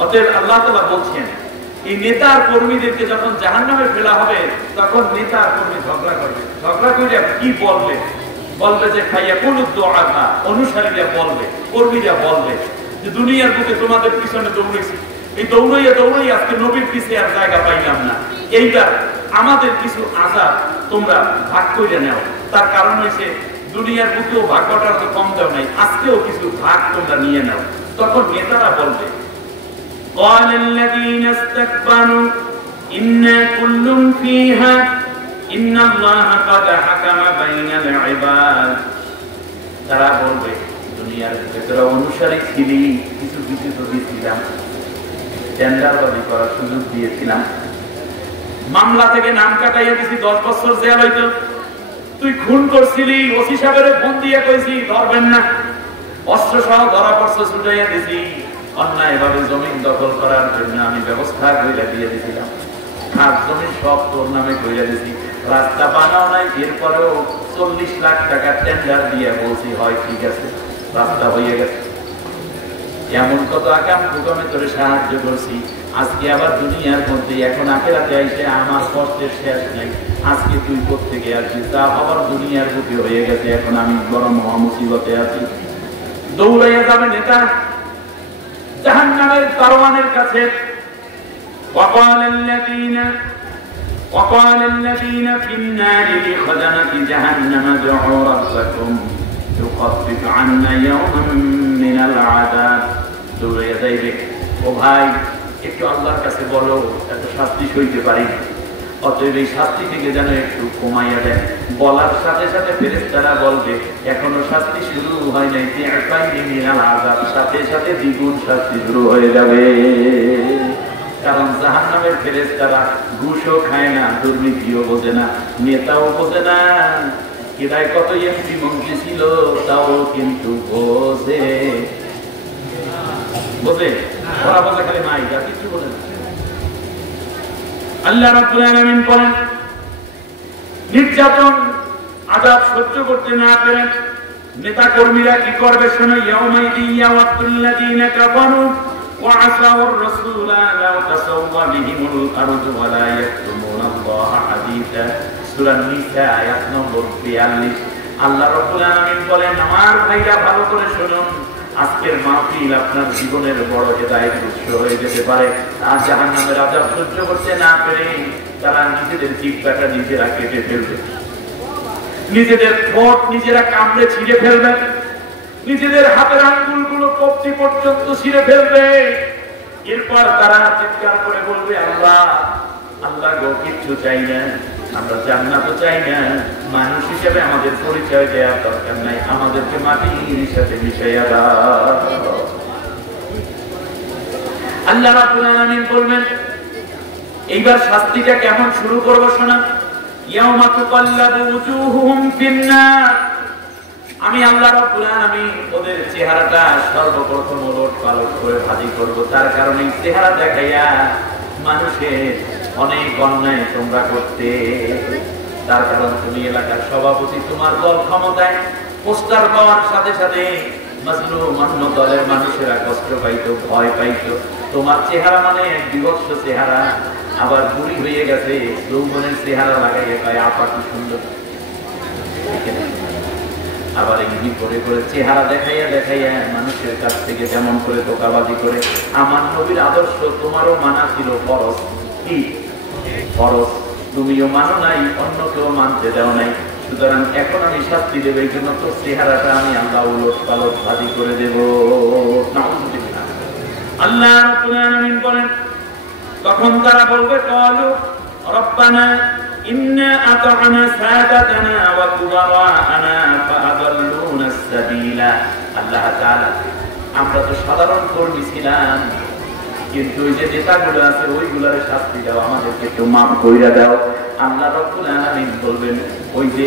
অতএব আল্লাহ তাআলা বলছেন, এই নেতা আর কর্মীদেরকে যখন জাহান্নামে ফেলা হবে, তখন নেতা আর কর্মী ঝগড়া করবে। ঝগড়া করে কি বলবে? বলবে যে ফায়াকুলুদ দুআফা, অনুসারীরা বলবে, কর্মীরা বলবে যে দুনিয়ার বুকে তোমাদের পিছনে দৌড়েছি, এই দৌড়াইয়া দৌড়াইয়া আজকে নবীর পিছে আর জায়গা পাইলাম না। এইবার আমাদের কিছু আযাব তোমরা ভাগ করে নাও। তার কারণ হইছে দুনিয়ার বুকেও ভাগটা তো কম দাও নাই, আজকেও কিছু ভাগ তোমরা নিয়ে নাও। তখন নেতারা বলবে, قال الذين استكبروا إنا كل فيها إن الله قد حكم بين العباد। তারা বলবে, দুনিয়ার ভিতরে অনুসারী ছিলি, কিছু কিছু তো দিয়েছিলাম, টেন্ডারবাজি করার সুযোগ দিয়েছিলাম, মামলা থেকে নাম কাটাইয়া দিছি, 10 বছর জেল হইতো। তুই খুন করছিলি, ওসি সাহেবের ফোন দিয়ে কইছি ধরবেন না, অস্ত্র সহ ধরা পড়ছে, ছুটাইয়া দিছি। অন্যায় ভাবে জমি দখল করার জন্য আমি ব্যবস্থা কইরা দিয়ে দিয়েছিলাম, আর জমি সব তোর নামে কইরা দিছি। রাস্তা বানাও নাই, এরপরেও 40 লাখ টাকা টেন্ডার দিয়ে বলছি হয় ঠিক আছে, রাস্তা হয়ে গেছে। এমন কত আকাম কুকামে তোরে সাহায্য করছি, আজকে আবার দুনিয়ার মধ্যে, এখন আখিরাতে আইসে আমার কষ্টের শেষ নাই। আজকে তুই কোত্থেকে আসছিস? তা আবার দুনিয়ার বুকে হয়ে গেছে, এখন আমি বড় মহা মুসিবতে আছি। দৌড়াইয়া যাবে নেতা জাহান্নামের দারোয়ানের কাছে। وقال الذين في النار لخزنة جهنم ادعوا ربكم يخفف عنا يوما من العذاب। দৌড়াইয়া যাইবে, ও ভাই একটু আল্লাহর কাছে বলো, এত শাস্তি সইতে পারি না, অতএব এই শাস্তি থেকে যেন একটু কমাইয়া দেন। বলার সাথে সাথে ফেরেশতারা বলবে, এখনো শাস্তি শুরু হয় নাই, সাথে সাথে দ্বিগুণ শাস্তি শুরু হয়ে যাবে। কারণ জাহান্নামের ফেরেশতারা ঘুষও খায় না, দুর্নীতিও বোঝে না, নেতাও বোঝে না, এরাই কত এমপি মন্ত্রী ছিল তাও কিন্তু বোঝে বোঝে, ওরা বোঝে খালি মাই, যা কিছু বোঝে না। আল্লাহ রাব্বুল আলামিন বলেন, নির্যাতন আযাব সহ্য করতে না পেরে নেতা কর্মীরা কি করবে শোনো। ইয়াউমাইদি ইয়াওয়াতুল্লাযীনা কাফারু ওয়া আসাউর রাসূলা লাউ তাসাওয়া বিহিমুল আরদু ওয়া লা ইয়াকতুমুনাল্লাহা হাদীসা। সূরা নিসা আয়াত নম্বর 42। আল্লাহ রাব্বুল আলামিন বলেন, আমার ভাইরা ভালো করে শুনুন, আজকের মাহফিল আপনার জীবনের বড় হেদায়েতের উৎস হয়ে যেতে পারে। আর জাহান্নামের আযাব সহ্য করতে না পেরে তারা নিজেদের জিহ্বাটা নিজেরা কেটে ফেলবে, নিজেদের ঠোঁট নিজেরা কামড়ে ছিঁড়ে ফেলবে, নিজেদের হাতের আঙ্গুলগুলো কবজি পর্যন্ত ছিঁড়ে ফেলবে। এরপর তারা চিৎকার করে বলবে, আল্লাহ আল্লাহ গো, কিচ্ছু চাই না, আমরা জান্নাতও চাই না, মানুষ হিসেবে আমাদের পরিচয় দেওয়ার দরকার নাই, আমাদেরকে মাটির সাথে মিশাইয়া দাও। আল্লাহ রাব্বুল আলামিন বলবেন, এইবার শাস্তিটা কেমন শুরু করবো শোনা। ইয়াউমা তুকাল্লাবু উজুহুহুম ফিন-নার, আমি আল্লাহ রাব্বুল আলামিন ওদের চেহারাটা সর্বপ্রথম ওলটপালট করে ভাজি করব। তার কারণে চেহারা দেখাইয়া মানুষের অনেক অন্যায় তোমরা করতে, তার কারণ তুমি এলাকার সভাপতি, তোমার দল ক্ষমতায়, পোস্টার পাওয়ার সাথে সাথে মাজলুম অন্য দলের মানুষেরা কষ্ট পাইতো, ভয় পাইতো। তোমার চেহারা মানে এক বিভৎস চেহারা, আবার বুড়ি হয়ে গেছে, যৌবনের চেহারা লাগাইয়া কয় আপা কি সুন্দর। আবার এই করে করে চেহারা দেখাইয়া দেখাইয়া মানুষের কাছ থেকে যেমন করে ধোঁকাবাজি করে। আমার নবীর আদর্শ তোমারও মানা ছিল ফরজ, কি ফরজ, তুমিও মানো নাই, অন্য কেউ মানতে দেও নাই, সুতরাং এখন আমি শাস্তি দেব, এই জন্য তোর চেহারাটা আমি আল্লাহ উলট পালট ভাজি করে দেব। আল্লাহ রাব্বুল আলামিন বলেন, তখন তারা বলবে, ক্বালু রব্বানা ইন্না আতা'না সাদাতানা ওয়া কুবারা'না ফাআদাল্লুনা আস-সাবিলা। আল্লাহ তাআলা, আমরা তো সাধারণ কর্মী ছিলাম, কিন্তু ওই যে নেতাগুলো আছে ওইগুলোর শাস্তি দাও, আমাদেরকে একটু মাফ কইরা দাও। আল্লাহ রাব্বুল আলামিন বলবেন, ওই যে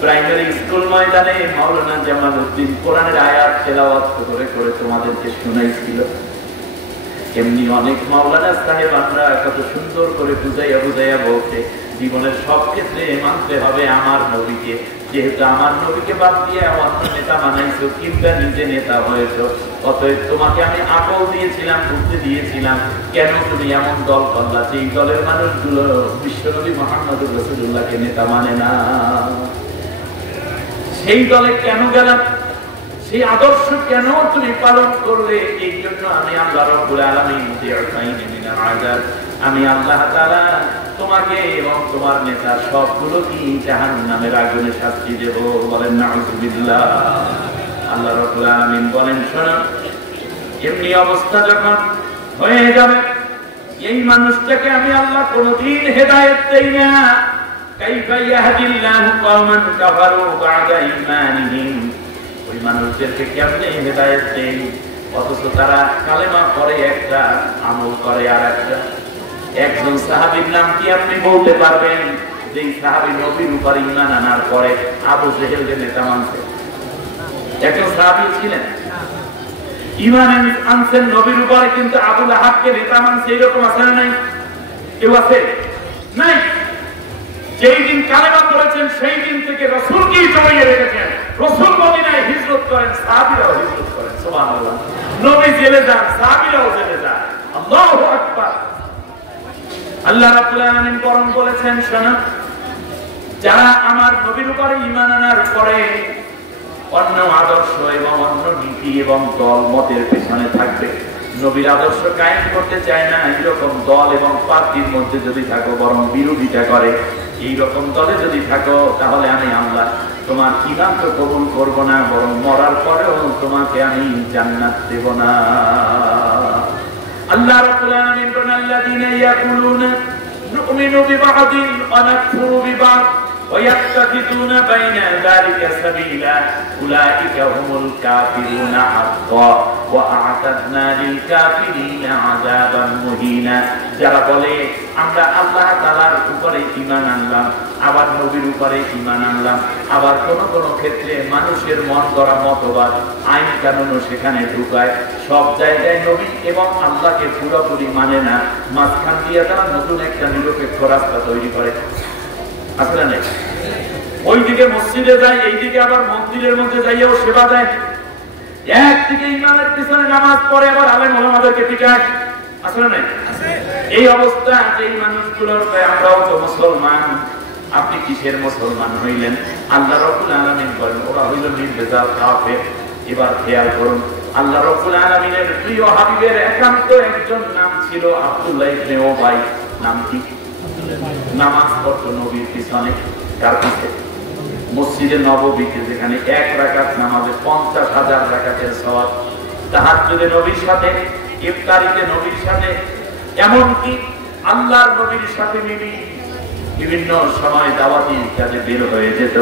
প্রাইমারি স্কুল ময়দানে মাওলানা জামালউদ্দিন কোরআনের আয়াত তেলাওয়াত করে করে তোমাদেরকে শুনাইছিল, এমনি অনেক মাওলানা সাহেব আমরা কত সুন্দর করে বুঝাইয়া বুঝাইয়া বলতে, জীবনের সব ক্ষেত্রে মানতে হবে আমার নবীকে, যেহেতু আমার নবীকে বাদ দিয়ে অন্য নেতা বানাইছো কিংবা নিজে নেতা হয়েছো, অতএব তোমাকে আমি আকল দিয়েছিলাম, বুদ্ধি দিয়েছিলাম, কেন তুমি এমন দল করলা যে এই দলের মানুষগুলো বিশ্বনবী মুহাম্মদুর রাসূলুল্লাহকে নেতা মানে না, সেই দলে কেন গেলাম, সেই আদর্শ কেন তুমি পালন করলে? এই জন্য আমি আল্লাহ রাব্বুল আলামিন আমি আল্লাহ তাআলা তোমাকে এবং তোমার নেতার সবগুলো কি জাহান্নামের আগুনে শাস্তি দেব। বলেন নাউযুবিল্লাহ। আল্লাহ রাব্বুল আলামিন বলেন, শোনো, এমনি অবস্থা যখন হয়ে যাবে, এই মানুষটাকে আমি আল্লাহ কোনদিন হেদায়েত দেই না। কাইফা ইয়াহদিল্লাহু কওমান কাফারু বা'দা ঈমানিহিম, ওই মানুষদেরকে কেমনে হেদায়েত দেই, অথচ তারা কালেমা পড়ে একটা, আমল করে আর একটা। একজন সাহাবীর নাম কি আপনি বলতে পারবেন যেই সাহাবী নবীর উপর ঈমান আনার পরে আবু জেহেলকে নেতা মানছে? একজন সাহাবী ছিলেন, ঈমান আনছেন নবীর উপরে, কিন্তু আবু লাহাবকে নেতা মানছে, এরকম আছে না নাই? কেউ আছে? নাই। যেই দিন কালেমা পড়েছেন সেই দিন থেকে রাসূলকেই জড়িয়ে রেখেছেন। রাসূল মদিনায় হিজরত করেন, সাহাবীরাও হিজরত করেন। সুবহানাল্লাহ। নবী জেলে যান, সাহাবীরাও জেলে যান। আল্লাহু আকবার। আল্লাহ রাব্বুল আলামিন বরং বলেছেন, শোনো, যারা আমার নবীর উপরে ঈমান আনার পরে অন্য আদর্শ এবং অন্য নীতি এবং দল মতের পেছনে থাকবে, নবীর আদর্শ কায়েম করতে চায় না, এরকম দল এবং পার্টির মধ্যে যদি থাকো, বরং বিরোধিতা করে, এইরকম দলে যদি থাকো, তাহলে আমি আল্লাহ তোমার ঈমান তো কবুল করব না, বরং মরার পরেও তোমাকে আমি জান্নাত দেব না। আল্লাহ রাব্বুল আলামিন বলেন, আল্লাযীনা ইয়াকুলুনা নু'মিনু বিবা'দিন ওয়া নাকফুরু বিবা'দ ওয়া ইয়াত্তাখিযুনা বাইনা যালিকা সাবিলা উলাইকা হুমুল কাফিরুনা হাক্কা ওয়া আ'তাদনা লিল কাফিরিনা আযাবান মুহিনা। যারা বলে আমরা আল্লাহ তাআলার উপরে ঈমান আনলাম, আবার নবীর উপরে ঈমান আনলাম, আবার কোন কোন ক্ষেত্রে মানুষের মন গড়া মতবাদ আইন কানুনও সেখানে ঢুকায়, সব জায়গায় নবী এবং আল্লাহকে পুরোপুরি মানে না, মাঝখান দিয়ে তারা নতুন একটা নিরপেক্ষ রাস্তা তৈরি করে। আসলে নাই, ওইদিকে মসজিদে যায়, এইদিকে আবার মন্দিরের মধ্যে যাইয়াও সেবা দেয়, একদিকে ইমামের পিছনে নামাজ পড়ে, আবার আলেম ওলামাদেরকে পিটায়। আসলে নাই, এই অবস্থা যেই মানুষগুলোর আমরাও তো মুসলমান, আপনি কিসের মুসলমান হইলেন? আল্লাহ রাব্বুল আলামিন বলেন ওরা হইল নির্ভেজাল কাফের। এবার খেয়াল করুন, আল্লাহ রাব্বুল আলামিনের প্রিয় হাবিবের একান্ত একজন নাম ছিল আব্দুল্লাহ ইবনে উবাই। নাম কি? নামাজ পড়তো নবীর পিছনে। কার কাছে? মসজিদে নববীতে, যেখানে এক রাকাত নামাজে 50,000 রাকাতের সওয়াব। তাহাজ্জুদে নবীর সাথে, ইফতারিতে নবীর সাথে, এমনকি আল্লাহর নবীর সাথে মিলি বিভিন্ন সময় দাওয়াতি কাজে বের হয়ে যেত।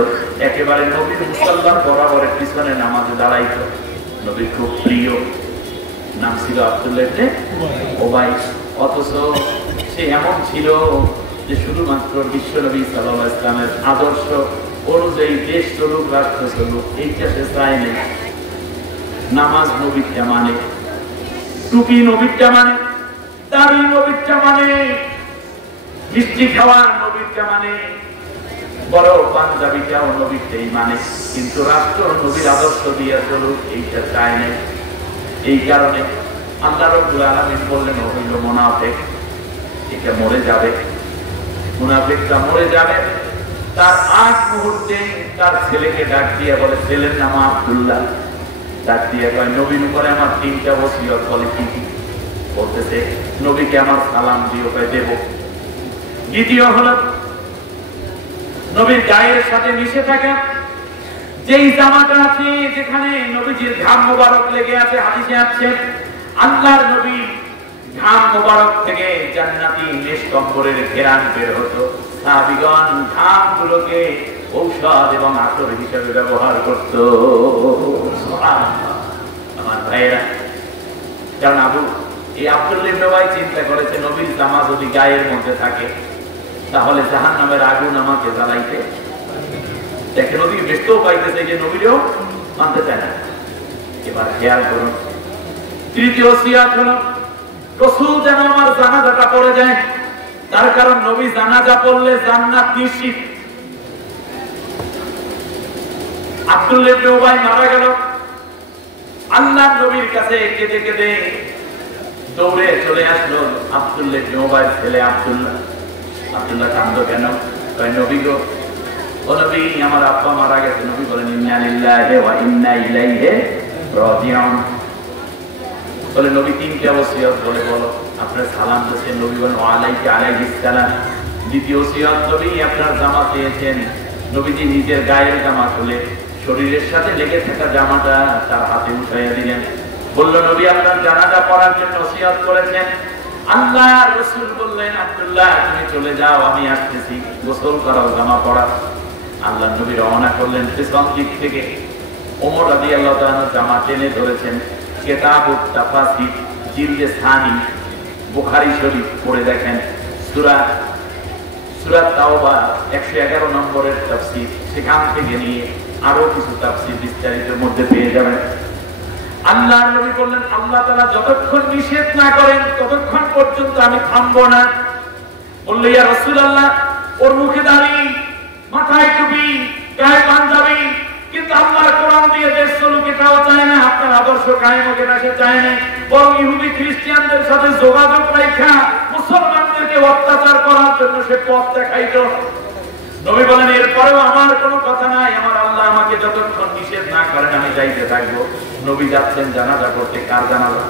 একেবারে নবীর মুসল্লার বরাবরের পিছনে নামাজে দাঁড়াইত। নবীর খুব প্রিয় নাম ছিল আব্দুল্লাহ ইবনে উবাই। অথচ সে এমন ছিল যে শুধুমাত্র বিশ্বনবী সাল্লাল্লাহু আলাইহি ওয়াসাল্লামের আদর্শ অনুযায়ী দেশ চলুক, রাষ্ট্র চলুক, এইটা সে চায়নি। নামাজ নবীরটা মানে, টুপি নবীরটা মানে, দাড়ি নবীরটা মানে, মিষ্টি খাওয়া নবীরটা মানে, বড় পাঞ্জাবিটাও নবীরটাই মানে, কিন্তু রাষ্ট্র নবীর আদর্শ দিয়ে চলুক এইটা চায় না। এই কারণে আল্লাহ রাব্বুল আলামিন বললেন ও হইল মুনাফিক, এটা মরে যাবে। মুনাফিকটা মরে যাবে। তার আগ মুহূর্তে তার ছেলেকে ডাক দিয়ে বলে, ছেলের নাম আব্দুল্লাহ। ডাক দিয়ে কয় নবীর উপরে আমার 3টা ওসিয়ত। বলে কি কি? বলতেছে নবীকে আমার সালাম দিও। কয় দেব। দ্বিতীয় হলো নবীর গায়ের সাথে মিশে থাকা যেই জামাটা আছে, যেখানে নবীজির ঘাম মোবারক লেগে আছে, হাদিসে আছে আল্লাহর নবী ঘাম মোবারক থেকে জান্নাতি নিষ্কম্বরের ঘেরান বের হতো। সাহাবীগণ ঘামগুলোকে ঔষধ এবং আতর হিসেবে ব্যবহার করত। আমার ভাইয়েরা, কারণ এই আব্দুল্লাহ ইবনে উবাই চিন্তা করেছে নবীর জামা যদি গায়ের মধ্যে থাকে তাহলে জাহান্নামের আগুন আমাকে জ্বালাইতে। দেখে নবী ব্যস্তও পাইতেছে যে নবীরও মানতে চায় না। এবার খেয়াল করুন, তৃতীয় ওসিয়ত হলো রাসূল যেন আমার জানাজাটা পড়ে যায়। তার কারণ নবী জানাজা পড়লে জান্নাত নিশ্চিত। আব্দুল্লাহ ইবনে উবাই মারা গেল। আল্লাহর নবীর কাছে কেঁদে কেঁদে দৌড়ে চলে আসলো আব্দুল্লাহ ইবনে উবাইয়ের ছেলে আব্দুল্লাহ। আব্দুল্লাহ কাঁদলো কেন? কয় নবী গো, ও নবী আমার আব্বা মারা গেছে। নবী বলেন ইন্না লিল্লাহি ওয়া ইন্না ইলাইহি রাজিউন। বলে নবী 3টা ওসিয়ত বলে বলো। আপনার সালাম দিয়েছেন, নবী বলেন ওয়া আলাইকা আলাইহিস সালাম। দ্বিতীয় ওসিয়ত নবী আপনার জামা পেয়েছেন। নবীজি নিজের গায়ের জামা খুলে শরীরের সাথে লেগে থাকা জামাটা তার হাতে উঠাইয়া দিলেন। বলল নবী আপনার জানাজা পড়ার জন্য ওসিয়ত করেছেন। আল্লাহ রাসূল বললেন আব্দুল্লাহ তুমি চলে যাও, আমি আসতেছি, গোসল করাও, জামা পড়া। আল্লাহ নবী রওনা করলেন পেছন দিক থেকে। ওমর রাদিয়াল্লাহু তাআলা জামা টেনে ধরেছেন। কিতাবুত তাফাসির জিলদে সানি বুখারী শরীফ পড়ে দেখেন সূরা তাওবা 111 নম্বরের তাফসীর, সেখান থেকে নিয়ে আরো কিছু তাফসীর বিস্তারিতের মধ্যে পেয়ে যাবেন। আল্লাহর নবী বললেন আল্লাহ তাআলা যতক্ষণ নিষেধ না করেন ততক্ষণ পর্যন্ত আমি থামবো না। বলল ইয়া রাসূলুল্লাহ ওর মুখে দাড়ি, মাথায় টুপি, গায়ে পাঞ্জাবি, কিন্তু আল্লাহর কোরআন দিয়ে দেশ চলুক এটাও চায় না, আপনার আদর্শ কায়েম হোক এটা সে চায় না। বরং ইহুদি খ্রিস্টানদের সাথে যোগাযোগ রাখা মুসলমানদেরকে অত্যাচার করার জন্য সে পথ দেখাইতো। নবী বলেন এরপরেও আমার কোনো কথা নাই, আমার আল্লাহ আমাকে যতক্ষণ নিষেধ না করেন আমি যাইতে থাকবো। নবী যাচ্ছেন জানাজা করতে। কার জানাজা?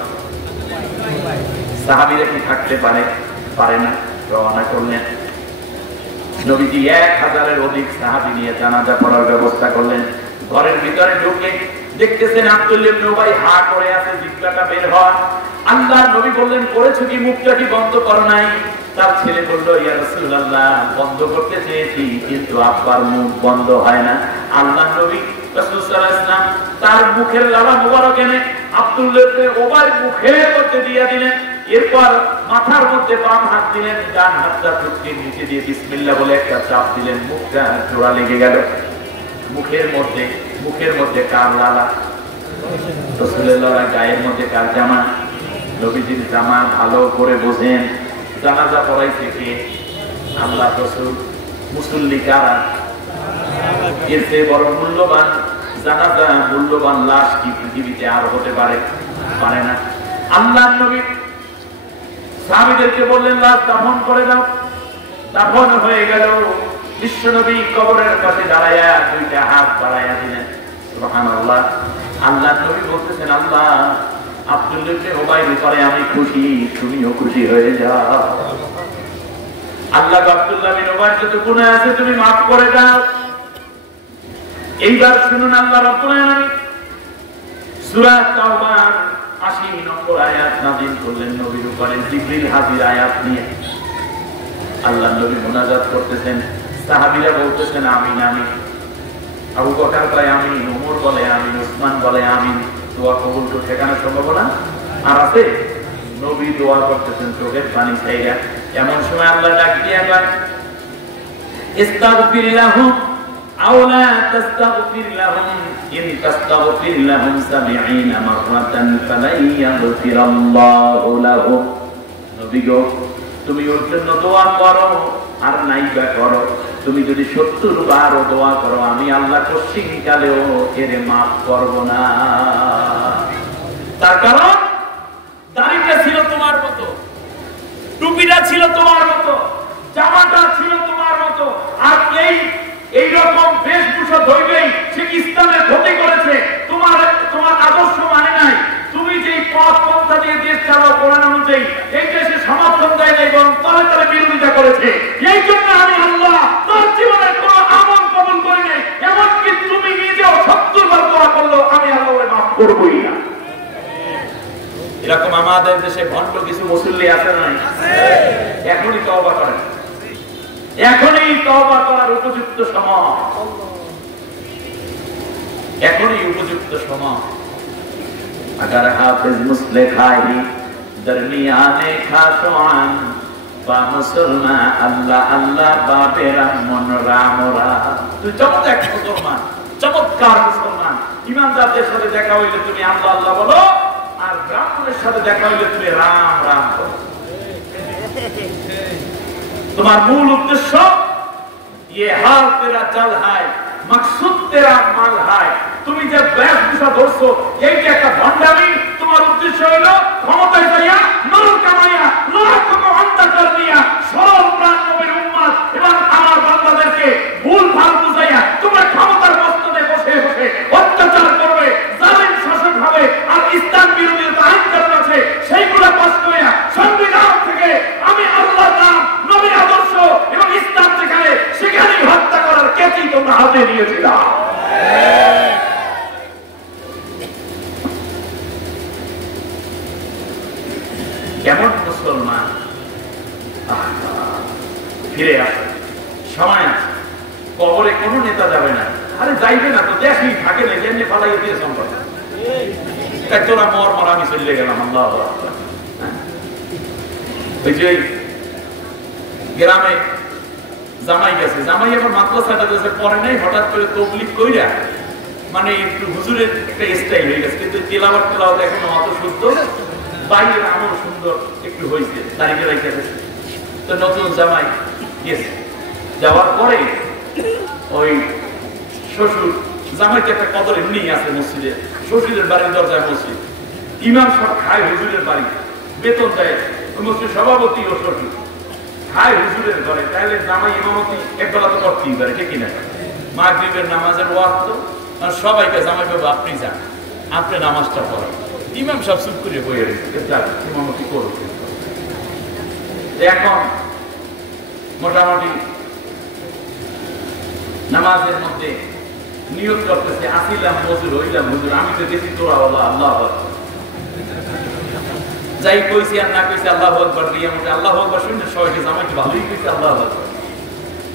সাহাবীরা কি থাকতে পারে না? রওনা করলেন। নবীজি 1000-এর অধিক সাহাবী নিয়ে জানাজা পড়ার ব্যবস্থা করলেন। ঘরের ভিতরে ঢুকে দেখতেছেন আব্দুল্লাহ ইবনে উবাই হা করে আছে, জিহ্বাটা বের হওয়া। আল্লাহর নবী বললেন করেছো কি, মুখটা কি বন্ধ করো নাই? তার ছেলে বলল ইয়া রাসূলুল্লাহ বন্ধ করতে চেয়েছি কিন্তু আব্বার মুখ বন্ধ হয় না। আল্লাহর নবী রাসূল সাল্লাল্লাহু আলাইহি ওয়াসাল্লাম তার মুখের লালা মোবারক এনে আব্দুল্লাহ ইবনে উবাইয়ের মুখের মধ্যে দিয়ে দিলেন। এরপর মাথার মধ্যে বাম হাত দিলেন, ডান হাতটা টুকরির নিচে দিয়ে বিসমিল্লাহ বলে একটা চাপ দিলেন। মুখটা জোড়া লেগে গেল। মুখের মধ্যে কার লালা? রাসূলুল্লাহর গায়ের মধ্যে কার জামা? নবীজির জামা ভালো করে বোঝেন। জানাজা পড়াইছে কে? আল্লাহ রাসূল। মুসল্লি কারা? এর চেয়ে বড় মূল্যবান জানাজা, মূল্যবান লাশ কি পৃথিবীতে আর হতে পারে না। আল্লাহর নবী সাহাবীদেরকে বললেন লাশ দাফন করে দাও। দাফন হয়ে গেল। বিশ্বনবী কবরের পাশে দাঁড়ায়া দুইটা হাত বাড়াইয়া দিলেন। সুবহানাল্লাহ। আল্লাহ নবী বলতেছেন, আল্লাহ আব্দুল্লাহ ইবনে উবাইর ব্যাপারে আমি খুশি, তুমিও খুশি হয়ে যাও। আল্লাহ আব্দুল্লাহ বিন উবাইর যত গুনাহ আছে তুমি মাফ করে দাও। এইবার শুনুন আল্লাহ রাব্বুল আলামিন সূরা তাওবার ৮০ নম্বর আয়াত নাযিল করলেন নবীর উপরে জিবরিল হাজির আয়াত নিয়ে। আল্লাহ নবী মুনাজাত করতেছেন, সাহাবীরা বলতেছেন আমিন আমিন। আবু বকর বলে আমিন, ওমর বলে আমিন, উসমান বলে আমিন। দোয়া কবুল তো ঠেকানো সম্ভব না। আর আছে নবী দোয়া করতেছেন চোখের পানি ছাইরা। এমন সময় আল্লাহ ডাক দিয়ে বলেন, ইস্তাগফির লাহুম আও লা তাস্তাগফির লাহুম ইন তাস্তাগফির লাহুম ৭০ মাররাতান ফালাই ইয়াগফিরাল্লাহু লাহুম। নবী গো, তুমি ওর জন্য দোয়া করো আর নাইবা করো, তুমি যদি ৭০ বার দোয়া করো আমি আল্লাহ কশিনকালেও এর মাফ করব না। তার কারণ দাড়িটা ছিল তোমার মতো, টুপিটা ছিল তোমার মতো, জামাটা ছিল তোমার মতো। আর এই রকম বেশভূষা ধরবেই সে ইসলামের ক্ষতি করেছে, তোমার আদর্শ মানে নাই। তুমি যে পথ পন্থা দিয়ে দেশ চালাও কোরআন অনুযায়ী, এই দেশে সমর্থন দেয় নাই, বরং তলে তলে বিরোধিতা করেছে। এই জন্য আমি আল্লাহ তার জীবনের কোন আমল কবুল করি নাই। এমনকি তুমি নিজেও ৭০ বার দোয়া করলেও আমি আল্লাহ মাফ করবই না। এরকম আমাদের দেশে ভণ্ড কিছু মুসল্লি আছে না? এখনই তওবা করেন, এখনই তওবা করার উপযুক্ত সময়, এখনই উপযুক্ত সময়। अगर हाफिज मुस्लिहाही दरमियाने खासवान बा मुसलमान अल्लाह अल्लाह बाबे रहमान राम राम। तू चमत्कार मुसलमान, चमत्कार मुसलमान। ईमानदारদের সাথে দেখা হইলে তুমি আল্লাহ আল্লাহ বলো, আর ব্রাহ্মণের সাথে দেখা হইলে তুমি রাম রাম বলো। তোমার মূল উদ্দেশ্য ये हाल तेरा चल है, मकसद तेरा माल है। তুমি যে বেশভূষা ধরছো এইটা একটা ভণ্ডামি। তোমার উদ্দেশ্য হলো ক্ষমতায় যাইয়া নরক কামাইয়া লাখকে অন্ধকার দিয়া সরল প্রাণ নবীর উম্মত এবং আমার বান্দাদেরকে ভুল ভাল বুঝাইয়া তোমার ক্ষমতার মস্তদে বসে বসে অত্যাচার করবে, জালিম শাসক হবে। আর ইসলাম বিরোধী আইন কানুন আছে সেইগুলো পাস করিয়া সংবিধান থেকে আমি আল্লাহর নাম, নবীর আদর্শ এবং ইসলাম যেখানে সেখানেই হত্যা করার কেচি তোমরা হাতে নিয়েছিলা। কেমন মুসলমান ফিরে আসে, সময় আছে, কবরে কোনো নেতা যাবে না। আরে যাইবে না তো, দেখি থাকে না, যেমনি পালাইয়ে দিয়ে সম্পর্ক তোরা মর মর আমি চলে গেলাম। আল্লাহ ওই যে গ্রামে জামাই গেছে, জামাই আবার মাদ্রাসাটা গেছে পরে নাই, হঠাৎ করে তবলিগ কইরা মানে একটু হুজুরের একটা স্টাইল হয়ে গেছে, কিন্তু তেলাওয়াত এখনো অত শুদ্ধ, বাইরের আমল সুন্দর একটু হয়েছে, দাঁড়িয়ে রেখে গেছে। তো নতুন জামাই গেছে, যাওয়ার পরে ওই শ্বশুর জামাইকে একটা কদর এমনি আছে মসজিদে, শ্বশুরের বাড়ির দরজায় মসজিদ, ইমাম সব খায় হুজুরের বাড়ি, বেতন দেয় মসজিদ সভাপতি ও শ্বশুর খায় হুজুরের ঘরে। তাহলে জামাই ইমামতি একবেলা তো করতেই পারে, ঠিক কিনা? মাগরিবের নামাজের ওয়াক্ত সবাইকে জামাই বাবু আপনি যান, আপনি নামাজটা পড়ান। ইমাম সব চুপ করে বইয়ে রেখেছে, ইমামতি করুন। এখন মোটামুটি নামাজের মধ্যে নিয়োগ করতেছে, আসিলাম হুজুর, হইলাম হুজুর, আমি তো দেখি তোরা আল্লাহ আল্লাহ যাই কইছি আর না কইছি আল্লাহ আকবার দিয়ে আল্লাহ আকবার শুনে সবাইকে জামাইকে ভালোই কইছে আল্লাহ আকবার।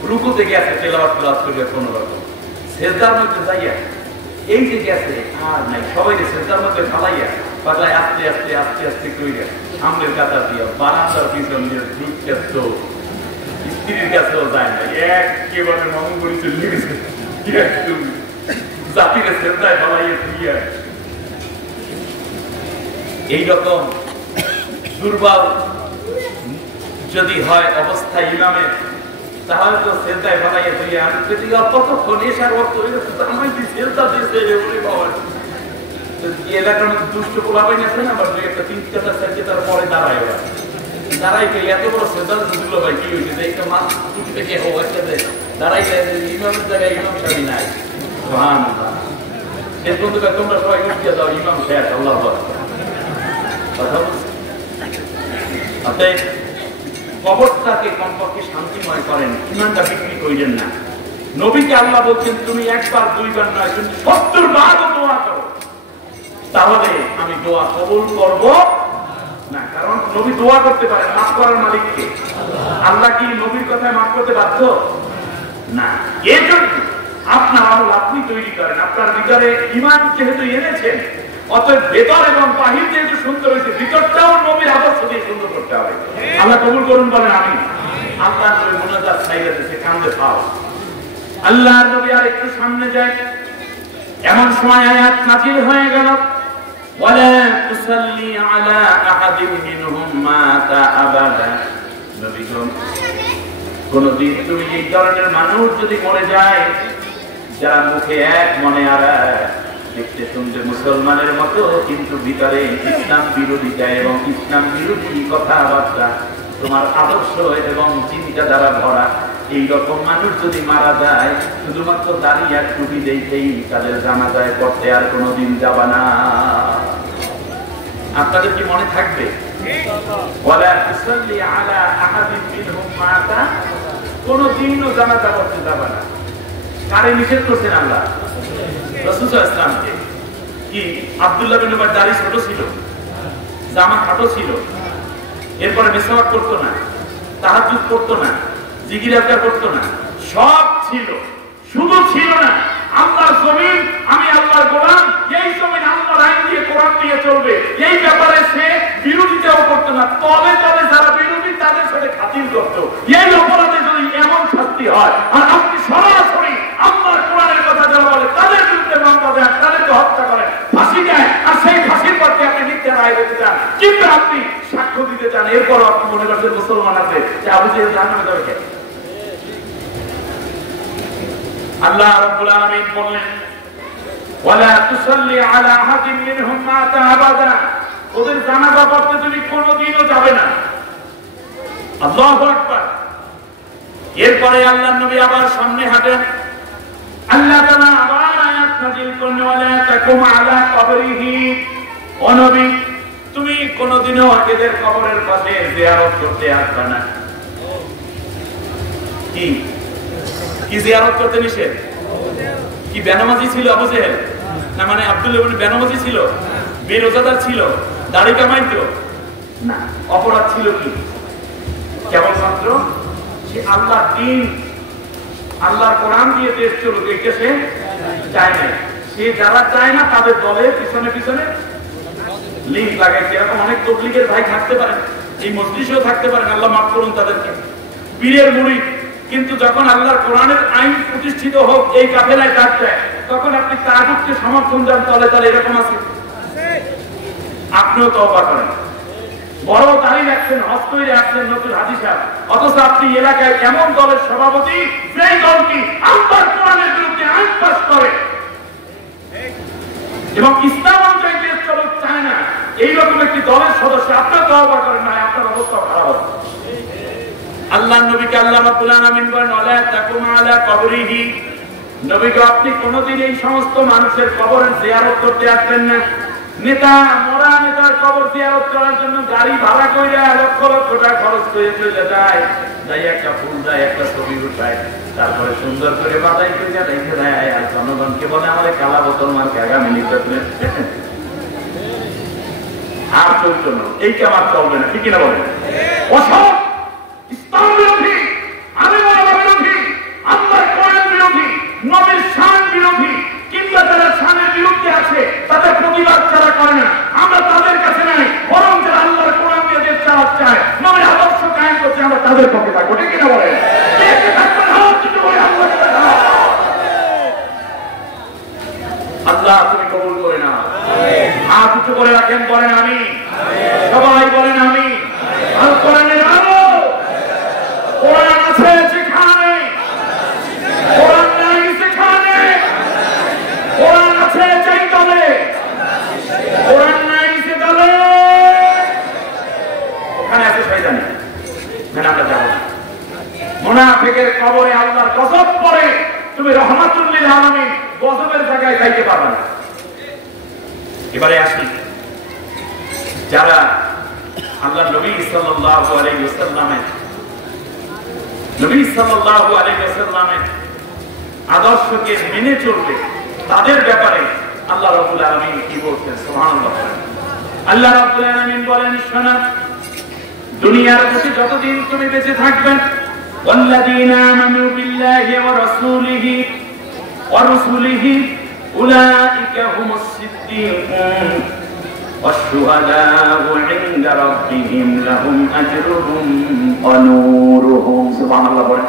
রুকুতে গেছে তেলাওয়াত করিয়া কোনো রকম, সেজদার মধ্যে যাইয়া এই যে গেছে আর নাই, সবাই সেজদার মধ্যে ফালাইয়া পাগলায় আস্তে আস্তে আস্তে আস্তে কইরা সামনের কাতার দিয়া বারান্দার পিছন দিয়ে ঢুকতে, তো স্ত্রীর কাছেও যায় না, একেবারে মামু করে চলে গেছে জাতিকে সেজদায় ফালাইয়া দিয়া। এইরকম দুর্বল যদি হয় অবস্থা ইমামের, তাহলে তো সেজদায় ফালাইয়া দিয়া যদি কতক্ষণ এসার অর্থ হয়ে আমার কি সেজদা দিয়েছে ওরে বাবা। এলাকার মধ্যে দুষ্ট পোলাপাইন আছে না, আবার একটা ৩-৪টা সাইডে তার পরে দাঁড়ায়, ওরা দাঁড়াই এত বড় সেজদা দিল ভাই কি হয়েছে, একটা মাছ টুটি থেকে একটা দাঁড়াইলে ইমামের জায়গায় ইমাম সাহেব নাই, সুবহানাল্লাহ। শেষ পর্যন্ত তোমরা সবাই উঠিয়ে দাও, ইমাম শেষ, আল্লাহু আকবার। কথা বলছি, অতএব কবরটাকে কমপক্ষে শান্তিময় করেন, ইমানটা বিক্রি করিলেন না। নবীকে আল্লাহ বলছেন তুমি একবার দুইবার নয়, তুমি 70 বার দোয়া করো, তাহলে আমি দোয়া কবুল করব না। কারণ নবী দোয়া করতে পারেন, মাফ করার মালিককে। আল্লাহ কি নবীর কথায় মাফ করতে বাধ্য না? এর জন্য আপনার আমল আপনি তৈরি করেন। আপনার ভিতরে ঈমান যেহেতু এনেছেন, অতএব ভেতর এবং বাহির যেহেতু সুন্দর হয়েছে, ভিতরটাও নবীর আদর্শ দিয়ে সুন্দর করতে হবে। আল্লাহ কবুল করুন, বলেন আমিন। আল্লাহ নবী মুনাজাত চাইতেছে, কান্দে পাও। আল্লাহ নবী আর একটু সামনে যায়, এমন সময় আয়াত নাযিল হয়ে গেল, ওয়ালা তুসাল্লি আলা আহাদিন মিনহুম মাতা আবাদা। নবী গো, কোনদিন তুমি এই ধরনের মানুষ যদি মরে যায়, যারা মুখে এক মনে আর দেখতে শুনতে মুসলমানের মতো, কিন্তু ভিতরে ইসলাম বিরোধিতা এবং ইসলাম বিরোধী কথাবার্তা, তোমার আদর্শ এবং চিন্তা দ্বারা ভরা, এইরকম মানুষ যদি মারা যায়, শুধুমাত্র দাঁড়িয়ে আর টুপি দেখেই তাদের জানা যায়, পড়তে আর কোনোদিন যাবা না। আপনাদের কি মনে থাকবে? ওয়ালা তুসাল্লি আলা আহাদিন মিনহুম মাতা, কোনদিনও জানাজা পড়তে যাবা না। কারে নিষেধ করছেন আল্লাহ? রাসূল সাল্লাল্লাহু আলাইহি ওয়াসাল্লামকে। কি আব্দুল্লাহ বিন উমার দাড়ি ছোট ছিল, জামা খাটো ছিল, এরপরে মিসওয়াক করতো না, তাহাজ্জুদ করতো না, জিকির আজকার করতো না, সব ছিল। শুধু ছিল না, আল্লাহর জমিন, আমি আল্লাহর গোলাম, এই জমিন আল্লাহর আইন দিয়ে কোরআন দিয়ে চলবে, এই ব্যাপারে সে বিরোধিতাও করতো না। তবে তবে যারা বিরোধী তাদের সাথে খাতির করতো। এই অপরাধে যদি এমন শাস্তি হয়, আর আপনি সরাসরি আল্লাহর কোরআনের কথা যারা বলে তাদের বিরুদ্ধে মামলা দেন, তাদেরকে হত্যা করেন, ফাঁসি দেয়, আর সেই ফাঁসির পথে আপনি মিথ্যা রায় দিতে চান, কিন্তু আপনি সাক্ষ্য দিতে চান, এরপর আপনি মনে করছেন মুসলমান আছে, যে আবু জেহেল জাহান্নামে যাবে কে? আল্লাহ রাব্বুল আলামিন বলেন, ওয়ালা তুসাল্লি আলা আহাদিন মিনহুম মাতা আবাদা, ওদের জানাজা পড়তে তুমি কোনোদিনও যাবে না। আল্লাহু আকবার। এরপরে আল্লাহর নবী আবার সামনে হাঁটেন, আল্লাহ তাআলা আবার আয়াত নাযিল করেন, ওয়ালা তাকুম আলা কবরিহি, ও নবী তুমি কোনোদিনও এদের কবরের পাশে জিয়ারত করতে আসবে না। কি কি জিয়ারত করতে নিষেধ? কি বেনামাজি ছিল আবু জেহেল? না মানে আব্দুল্লাহ ইবনে বেনামাজি ছিল, বেরোজাদার ছিল, দাড়ি কামাইতো না, অপরাধ ছিল কি? কেবলমাত্র সে আল্লাহ দিন, আল্লাহর কোরআন দিয়ে দেশ চলুক, এটা সে চায় না। সে যারা চায় না তাদের দলের পিছনে পিছনে লিঙ্ক লাগাইছে। এরকম অনেক তবলিগের ভাই থাকতে পারেন, এই মজলিসেও থাকতে পারেন, আল্লাহ মাফ করুন তাদেরকে, পীরের মুরিদ, কিন্তু যখন আল্লাহর কোরআনের আইন প্রতিষ্ঠিত হোক এই কাফেলায় ডাক দেয়, তখন আপনি তাগুতকে সমর্থন দেন তলে তলে, এরকম আছে? আপনিও তওবা করেন, বড় দাড়ি রাখছেন, হস্তই রাখছেন, নতুন হাদিস, অথচ আপনি এলাকায় এমন দলের সভাপতি, সেই দলটি আল্লাহর কোরআনের বিরুদ্ধে আইন পাস করে এবং ইসলাম অনুযায়ী দেশ চলতে চায় না, এইরকম একটি দলের সদস্য, আপনার তওবা করেন না, আপনার অবস্থা খারাপ হবে। আল্লাহ নবীকে আল্লাহ রাব্বুল আলামিন বলেন, ওয়ালা তাকুম আলা কবরিহি, নবীকে আপনি কোনোদিন এই সমস্ত মানুষের কবরের জিয়ারত করতে আসবেন না। নেতা, মরা নেতার কবর জিয়ারত করার জন্য গাড়ি ভাড়া কইরা লক্ষ লক্ষ টাকা খরচ করে চলে যায়, যাই একটা ফুল দেয়, একটা ছবি উঠায়, তারপরে সুন্দর করে বাজাই করে রেখে দেয়, আর জনগণকে বলে আমাদের কালা বোতল মার্কে আগামী নির্বাচনে আর চলতো না, এই কামার চলবে না, ঠিক কিনা বলেন? অসৎ, ইসলাম বিরোধী, আলেমা বিরোধী, আল্লাহর কোরআন বিরোধী, নবীর শান বিরোধী, কিংবা যারা শানের বিরুদ্ধে আছে তাদের প্রতিবাদ যারা করে না, আমরা তাদের কাছে নাই, বরং যারা আল্লাহর কোরআন দিয়ে দেশ চালাতে চায়, নবীর আদর্শ কায়েম করছে, আমরা তাদের পক্ষে থাকবো, ঠিক কিনা বলেন? আল্লাহ তুমি কবুল করে না, হাত উঁচু করে রাখেন, বলেন আমি, সবাই বলেন আমি। আর কোরআনের আলো, কোরআন আছে যেখানে, কোরআন নাই সেখানে, কোরআন আছে যেই দলে, কোরআন নাই সে দলে, ওখানে আছে শয়তানি, আমরা যাব না। মুনাফিকের কবরে আল্লাহর কসম, এবারে আসি যারা আল্লাহ নবী সাল্লাল্লাহু আলাইহি ওয়াসাল্লামের আদর্শকে মেনে চলবে, তাদের ব্যাপারে আল্লাহ রাব্বুল আলামিন কি বলছেন? সুবহানাল্লাহ। আল্লাহ রাব্বুল আলামিন বলেন, শোনো, দুনিয়ার বুকে যতদিন তুমি বেঁচে থাকবে, ওয়াল্লাযীনা আমানু বিল্লাহি ওয়া রাসূলিহি উলাইকা হুমুস সিদ্দীকুন والشهداء عند ربهم لهم أجرهم ونورهم সুবহানাল্লাহ বলেন।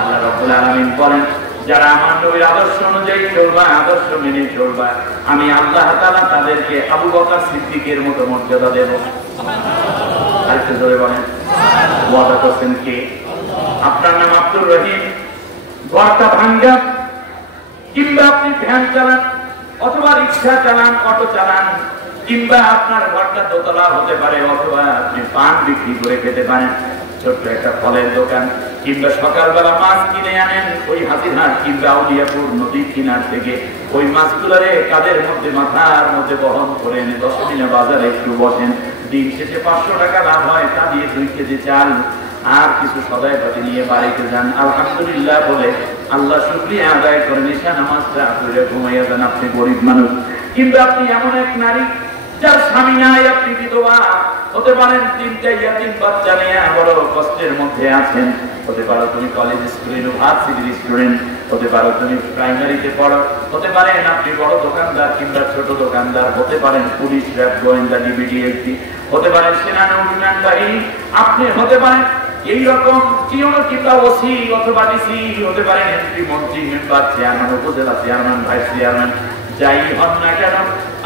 আল্লাহ রাব্বুল আলামিন বলেন, যারা আমার নবীর আদর্শ অনুযায়ী চলবা, আদর্শ মেনে চলবা, আমি আল্লাহ তাআলা তাদেরকে আবু বকর সিদ্দিকের মতো মর্যাদা দেব। আরেকটু জোরে বলেন। ওয়াদা করছেন কে? আপনার নাম আব্দুর রহিম, ঘরটা ভাঙ্গা, কিংবা আপনি ভ্যান চালান অথবা রিক্সা চালান, অটো চালান, কিংবা আপনার ঘরটা দোতলা হতে পারে, অথবা আপনি পান বিক্রি করে খেতে পারেন, ছোট্ট একটা ফলের দোকান, কিংবা সকালবেলা মাছ কিনে আনেন ওই হাতিরহাট কিংবা আউলিয়াপুর নদীর কিনার থেকে, ওই মাছগুলোরে কাদের মধ্যে, মাথার মধ্যে বহন করে এনে 10 দিনে বাজারে একটু বসেন, দিন শেষে 500 টাকা লাভ হয়, তা দিয়ে 2 কেজি চাল আর কিছু সদাইপাতি নিয়ে বাড়িতে যান, আলহামদুলিল্লাহ বলে আল্লাহ শুকরিয়া আদায় করেন, ঈশা নামাজটা পড়ে ঘুমাইয়া যান, আপনি গরিব মানুষ। কিংবা আপনি এমন এক নারী যার স্বামী নাই, আপনি বিধবা হতে পারেন, 3টা ইয়াতীম বাচ্চা নিয়ে বড় কষ্টের মধ্যে আছেন, হতে পারো তুমি কলেজ স্কুলে ইউনিভার্সিটির স্টুডেন্ট, হতে পারো তুমি প্রাইমারিতে পড়ো, হতে পারেন আপনি বড় দোকানদার কিংবা ছোট দোকানদার, হতে পারেন পুলিশ, র্যাব, গোয়েন্দা, ডিবিডিএসপি, হতে পারেন সেনা নৌবিমান বাহিনী, আপনি হতে পারেন এইরকম কিংবা ওসি অথবা ডিসি, হতে পারেন এমপি, মন্ত্রী, মেম্বার, চেয়ারম্যান, উপজেলা চেয়ারম্যান, ভাইস চেয়ারম্যান, যাই হন না কেন,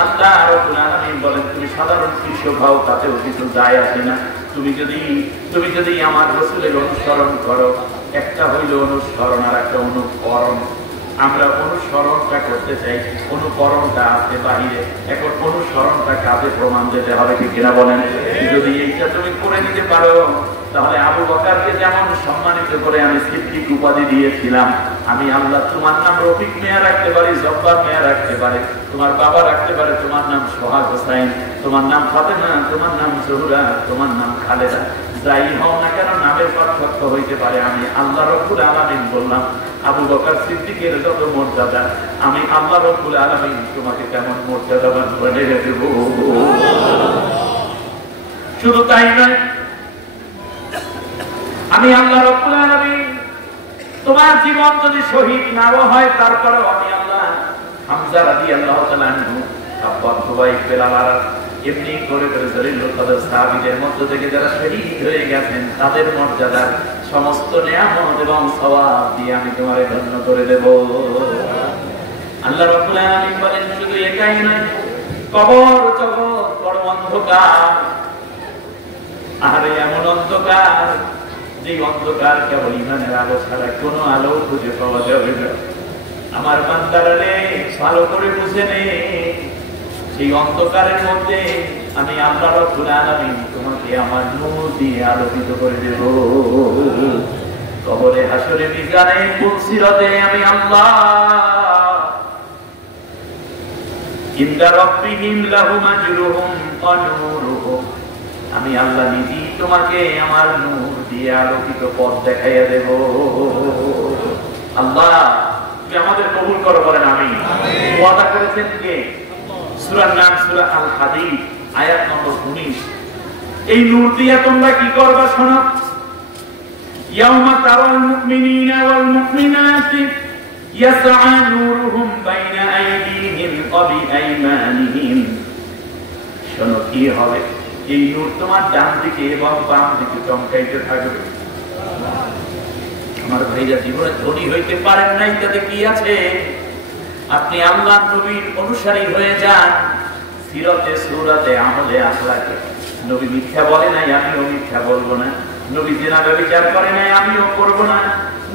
আল্লাহ রাব্বুল আলামিন বলেন, তুমি সাধারণ কৃষক হও, তাতেও কিছু যায় আসে না। তুমি যদি আমার রাসূলের অনুসরণ করো, একটা হইল অনুসরণ আর একটা অনুকরণ। আমরা অনুসরণটা করতে চাই, অনুকরণটা আছে বাহিরে, এখন অনুসরণটা কাজে প্রমাণ দিতে হবে, ঠিক কিনা বলেন? যদি এইটা তুমি করে নিতে পারো, তাহলে আবু বকরকে যেমন সম্মানিত করে আমি সিদ্দিক উপাধি দিয়েছিলাম, আমি আল্লাহ তোমার নাম রফিক মিয়া রাখতে পারি, জব্বার মিয়া রাখতে পারে, তোমার বাবা রাখতে পারে তোমার নাম সোহাগ হোসাইন, তোমার নাম ফাতেমা, তোমার নাম জহুরা, তোমার নাম খালেদা, যাই হও না কেন নামের পার্থক্য হইতে পারে, আমি আল্লাহ রাব্বুল আলামিন বললাম আবু বকর সিদ্দিকের যত মর্যাদা, আমি আল্লাহ রাব্বুল আলামিন তোমাকে কেমন মর্যাদাবান বানিয়ে দেব। শুধু তাই নয়, আমি আল্লাহ রাব্বুল আলামিন তোমার জীবন যদি শহীদ নাও হয়, তারপরেও আমি আল্লাহ হামজা রাদিয়াল্লাহু তাআলা আনহু, আব্বা খুবাইব, বেলাল, আর এমনি করে জলিলুল কদর সাহাবীদের মধ্য থেকে যারা শহীদ হয়ে গেছেন, তাদের মর্যাদা সমস্ত নিয়ামত এবং সওয়াব দিয়ে আমি তোমারে ধন্য করে দেব। আল্লাহ রাব্বুল আলামিন বলেন, শুধু একাই নয়, কবর জগৎ বড় অন্ধকার, আর এমন অন্ধকার যে অন্ধকার কেবল ইমানের আলো ছাড়া কোনো আলো খুঁজে পাওয়া যাবে না। আমার বান্দারা রে, ভালো করে বুঝে নে, সেই অন্ধকারের মধ্যে আমি আল্লাহ রাব্বুল আলামিন তোমাকে আমার নূর দিয়ে আলোকিত করে দেব। কবরে, হাসরে, মিজানে, পুলসিরাতে আমি আল্লাহ ইনদা রাব্বিহিম লাহুম আজরুহুম ওয়া নূরুহুম, আমি আল্লাহ নিজেই তোমাকে আমার নূর দিয়ে আলোকিত পথ দেখাইয়া দেব। আল্লাহ তুমি আমাদের কবুল করো, বলেন আমিন। ওয়াদা করেছেন কে? সূরার নাম সূরা আল হাদীদ, আয়াত নম্বর 19। এই নূর দিয়ে তোমরা কি করবা শোনো। ইয়াউমা তারাল মুমিনিনা ওয়াল মুমিনাতি ইয়াসআ নূরুহুম বাইনা আইদিহিম ওয়া বিআইমানিহিম। শোনো কি হবে, এই নূর তোমার ডান দিকে এবং বাম দিকে চমকাইতে থাকবে। আমার ভাইরা, জীবনে ধনী হইতে পারেন নাই, তাতে কি আছে? আপনি আল্লাহর নবীর অনুসারী হয়ে যান, সিরতে, সূরাতে, আমলে, আখলাকে। নবী মিথ্যা বলে নাই, আমিও মিথ্যা বলবো না। নবী জিনা ব্যভিচার করে নাই, আমিও করব না।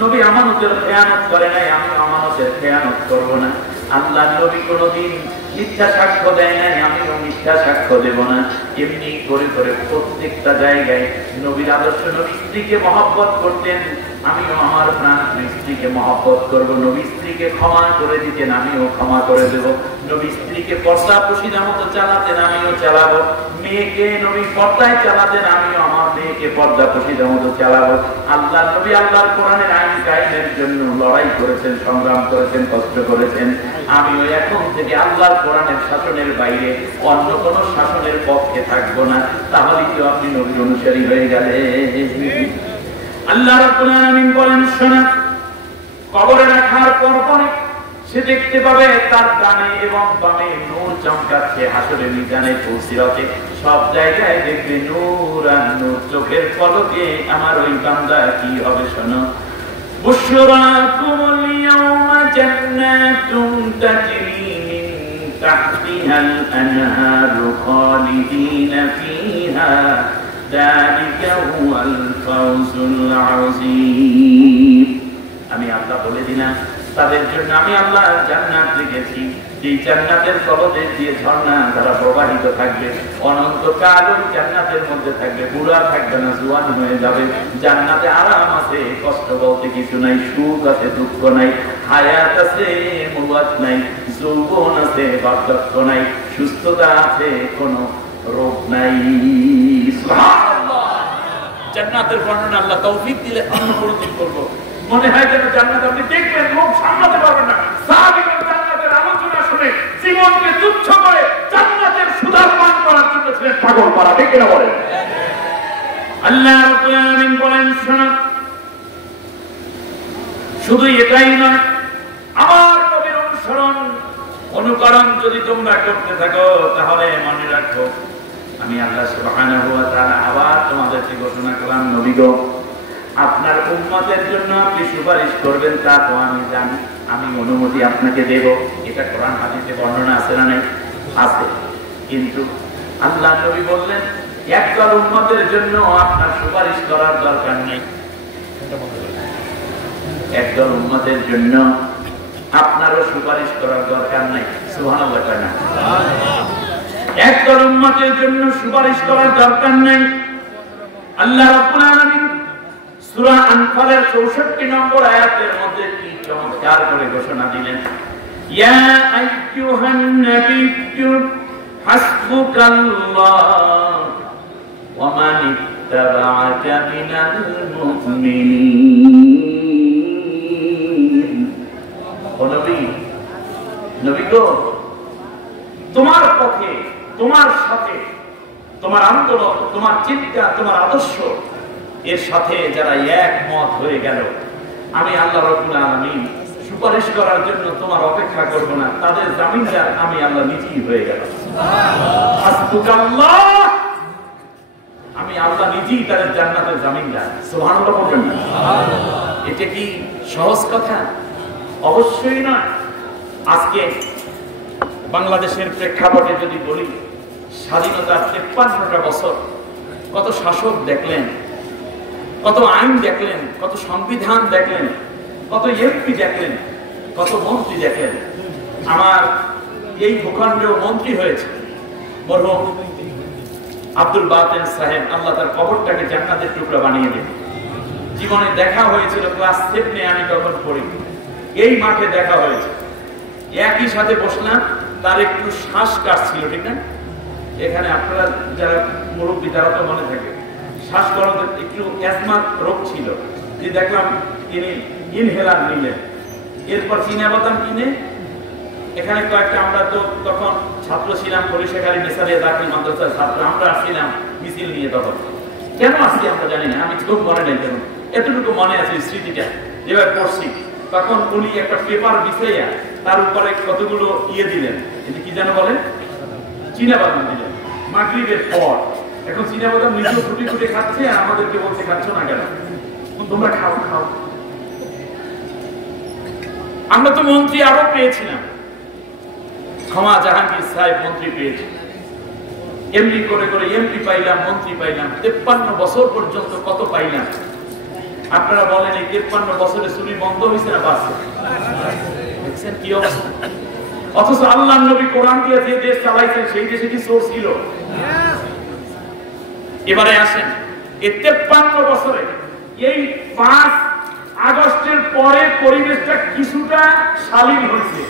নবী আমানতের খেয়ানত করে নাই, আমিও আমানতের খেয়ানত করব না। আল্লাহর নবী কোনদিন মিথ্যা সাক্ষ্য দেয় নাই, আমিও মিথ্যা সাক্ষ্য দেব না। এমনি করে করে প্রত্যেকটা জায়গায় নবীর আদর্শ, নবী স্ত্রীকে মহব্বত করতেন, আমিও আমার প্রাণ স্ত্রীকে মহব্বত করব। নবী স্ত্রীকে ক্ষমা করে দিতেন, আমিও ক্ষমা করে দেব। নবী স্ত্রীকে পর্দা পুশিদা মতো চালাতেন, আমিও চালাবো। মেয়েকে নবী পর্দায় চালাতেন, আমিও আমার মেয়েকে পর্দা পুশিদা মতো চালাবো। আল্লাহ নবী আল্লাহর কোরআনের আইন কায়েমের জন্য লড়াই করেছেন, সংগ্রাম করেছেন, কষ্ট করেছেন। আমিও এখন থেকে আল্লাহর কোরআনের শাসনের বাইরে অন্য কোন শাসনের পক্ষে থাকবো না। তাহলে কি আপনি নবীর অনুসারী হয়ে গেলেন? আল্লাহ রাব্বুল আলামিন বলেন, শোনা, কবরে রাখার পর পরে সে দেখতে পাবে তার ডানে এবং বামে নূর চমকাচ্ছে। হাসরের মিজানে পৌঁছিরাতে সব জায়গায় দেখবে নূর আর নূর। চোখের পলকে আমার ওই বান্দা কি হবে শোনো। বুশরাকুমুল ইয়াওমা জান্নাতুন তাজরি মিন তাহতিহাল আনহারু খালিদিনা ফিহা যালিকা হুয়াল ফাওজুল আযীম। আমি আল্লাহ বলে দিলাম, তাদের জন্য আমি আল্লাহ জান্নাত রেখেছি, এই জান্নাতের তলদেশ দিয়ে ঝর্ণা দ্বারা প্রবাহিত থাকবে। অনন্তকাল ওই জান্নাতের মধ্যে থাকবে, বুড়া থাকবে না, জোয়ান হয়ে যাবে। জান্নাতে আরাম আছে, কষ্ট বলতে কিছু নাই, সুখ আছে, দুঃখ নাই, হায়াত আছে, মুওয়াত নাই, যৌবন আছে, বার্ধক্য নাই, সুস্থতা আছে, কোনো রোগ নাই। সুবহানাল্লাহ। জান্নাতের বর্ণনা আল্লাহ তৌফিক দিলে অন্য কোনদিন করব। মনে হয় যেন জান্নাত আপনি দেখবেন, লোক সামলাতে পারবেন না। সাহাবীগণ জান্নাতের আলোচনা শুনে জীবনকে তুচ্ছ করে জান্নাতের সুধা পান করার জন্য ছিলেন পাগল পারা। ঠিক কিনা বলেন? আল্লাহ রাব্বুল আলামিন বলেন, শোনো, শুধু এটাই নয়, আমার নবীর অনুসরণ অনুকরণ যদি তোমরা করতে থাকো তাহলে মনে রাখো আমি আল্লাহ সুবহানাহু ওয়া তাআলা আবার তোমাদেরকে ঘোষণা করলাম, নবী গো, আপনার উম্মতের জন্য আপনি সুপারিশ করবেন তা তো আমি জানি, আমি অনুমতি আপনাকে দেব। এটা কোরআন হাদিসে বর্ণনা আছে না? নাই? আছে। কিন্তু আল্লাহ নবী বললেন, একদল উম্মতের জন্য আপনার সুপারিশ করার দরকার নেই। একদল উম্মতের জন্য আপনারও সুপারিশ করার দরকার নাই। সুবহানাল্লাহ। কেন? একদল উম্মতের জন্য সুপারিশ করার দরকার নাই। আল্লাহ রাব্বুল আলামিন সূরা আনফালের 64 নম্বর আয়াতের মধ্যে কি চমৎকার করে ঘোষণা দিলেন, ইয়া আইয়ুহান নাবিয়্যু হাসবুকাল্লাহ ওয়া মান ইত্তাবা'আকা মিনাল মুমিনিন। ও নবী, নবী গো, তোমার পক্ষে, তোমার সাথে, তোমার আন্দোলন, তোমার চিন্তা, তোমার আদর্শ এর সাথে যারা একমত হয়ে গেল, আমি আল্লাহ রাব্বুল আলামিন সুপারিশ করার জন্য তোমার অপেক্ষা করব না, তাদের জামিনদার আমি আল্লাহ নিজেই হয়ে গেলাম। হাসবুকাল্লাহ, আমি আল্লাহ নিজেই তাদের জান্নাতের জামিনদার। সুবহানাল্লাহ বলবেন না? এটা কি সহজ কথা? অবশ্যই নয়। আজকে বাংলাদেশের প্রেক্ষাপটে যদি বলি, স্বাধীনতার 53টা বছর কত শাসক দেখলেন, কত আইন দেখলেন, কত সংবিধান দেখলেন, কত এমপি দেখলেন, কত মন্ত্রী দেখলেন। আমার এই ভূখণ্ডেও মন্ত্রী হয়েছে মরহুম আব্দুল বাতেন সাহেব, আল্লাহ তার কবরটাকে জান্নাতের টুকরা বানিয়ে দেন। জীবনে দেখা হয়েছিল ক্লাস 7-এ, আমি তখন পড়ি, এই মাঠে দেখা হয়েছে। একই সাথে বসলাম, তার একটু শ্বাস কাটছিল, ঠিক না? এখানে আপনারা যারা মুরব্বী তারা তো মনে থাকে, শ্বাসকরণের একটু অ্যাজমা রোগ ছিল, যে দেখলাম তিনি ইনহেলার নিলেন। এরপর চীনাবাদাম কিনে, এখানে কয়েকটা, আমরা তো তখন ছাত্র ছিলাম, পরিশেখালী নেসারিয়া দাখিল মাদ্রাসার ছাত্র, আমরা আসছিলাম মিছিল নিয়ে। তখন কেন আসছি আমরা জানি না, আমি খুব মনে নেই কেন, এতটুকু মনে আছে স্মৃতিটা, যেভাবে পড়ছি। তখন উনি একটা পেপার বিছাইয়া তার উপরে কতগুলো ইয়ে দিলেন, এটা কি যেন বলেন, চীনাবাদাম দিলেন মাগরিবের পর। এখন চীনাবাদাম নিজেও ফুটে ফুটে খাচ্ছে, আর আমাদেরকে বলছে খাচ্ছ না কেন, তোমরা খাও খাও। আমরা তো মন্ত্রী আরো পেয়েছিলাম, ক্ষমা জাহাঙ্গীর সাহেব মন্ত্রী পেয়েছি, এমনি করে করে এমপি পাইলাম, মন্ত্রী পাইলাম। 53 বছর পর্যন্ত কত পাইলাম? আপনারা বলেন, এই 53 বছরে চুরি বন্ধ হয়েছে না বাড়ছে? দেখছেন কি অবস্থা? অথচ আল্লাহ নবী কোরআন দিয়ে যে দেশ চালাইছেন, সেই দেশে কি চোর ছিল? এবারে আসেন, এই 53 বছরে এই 5 আগস্টের পরে পরিবেশটা কিছুটা শালীন হয়েছে।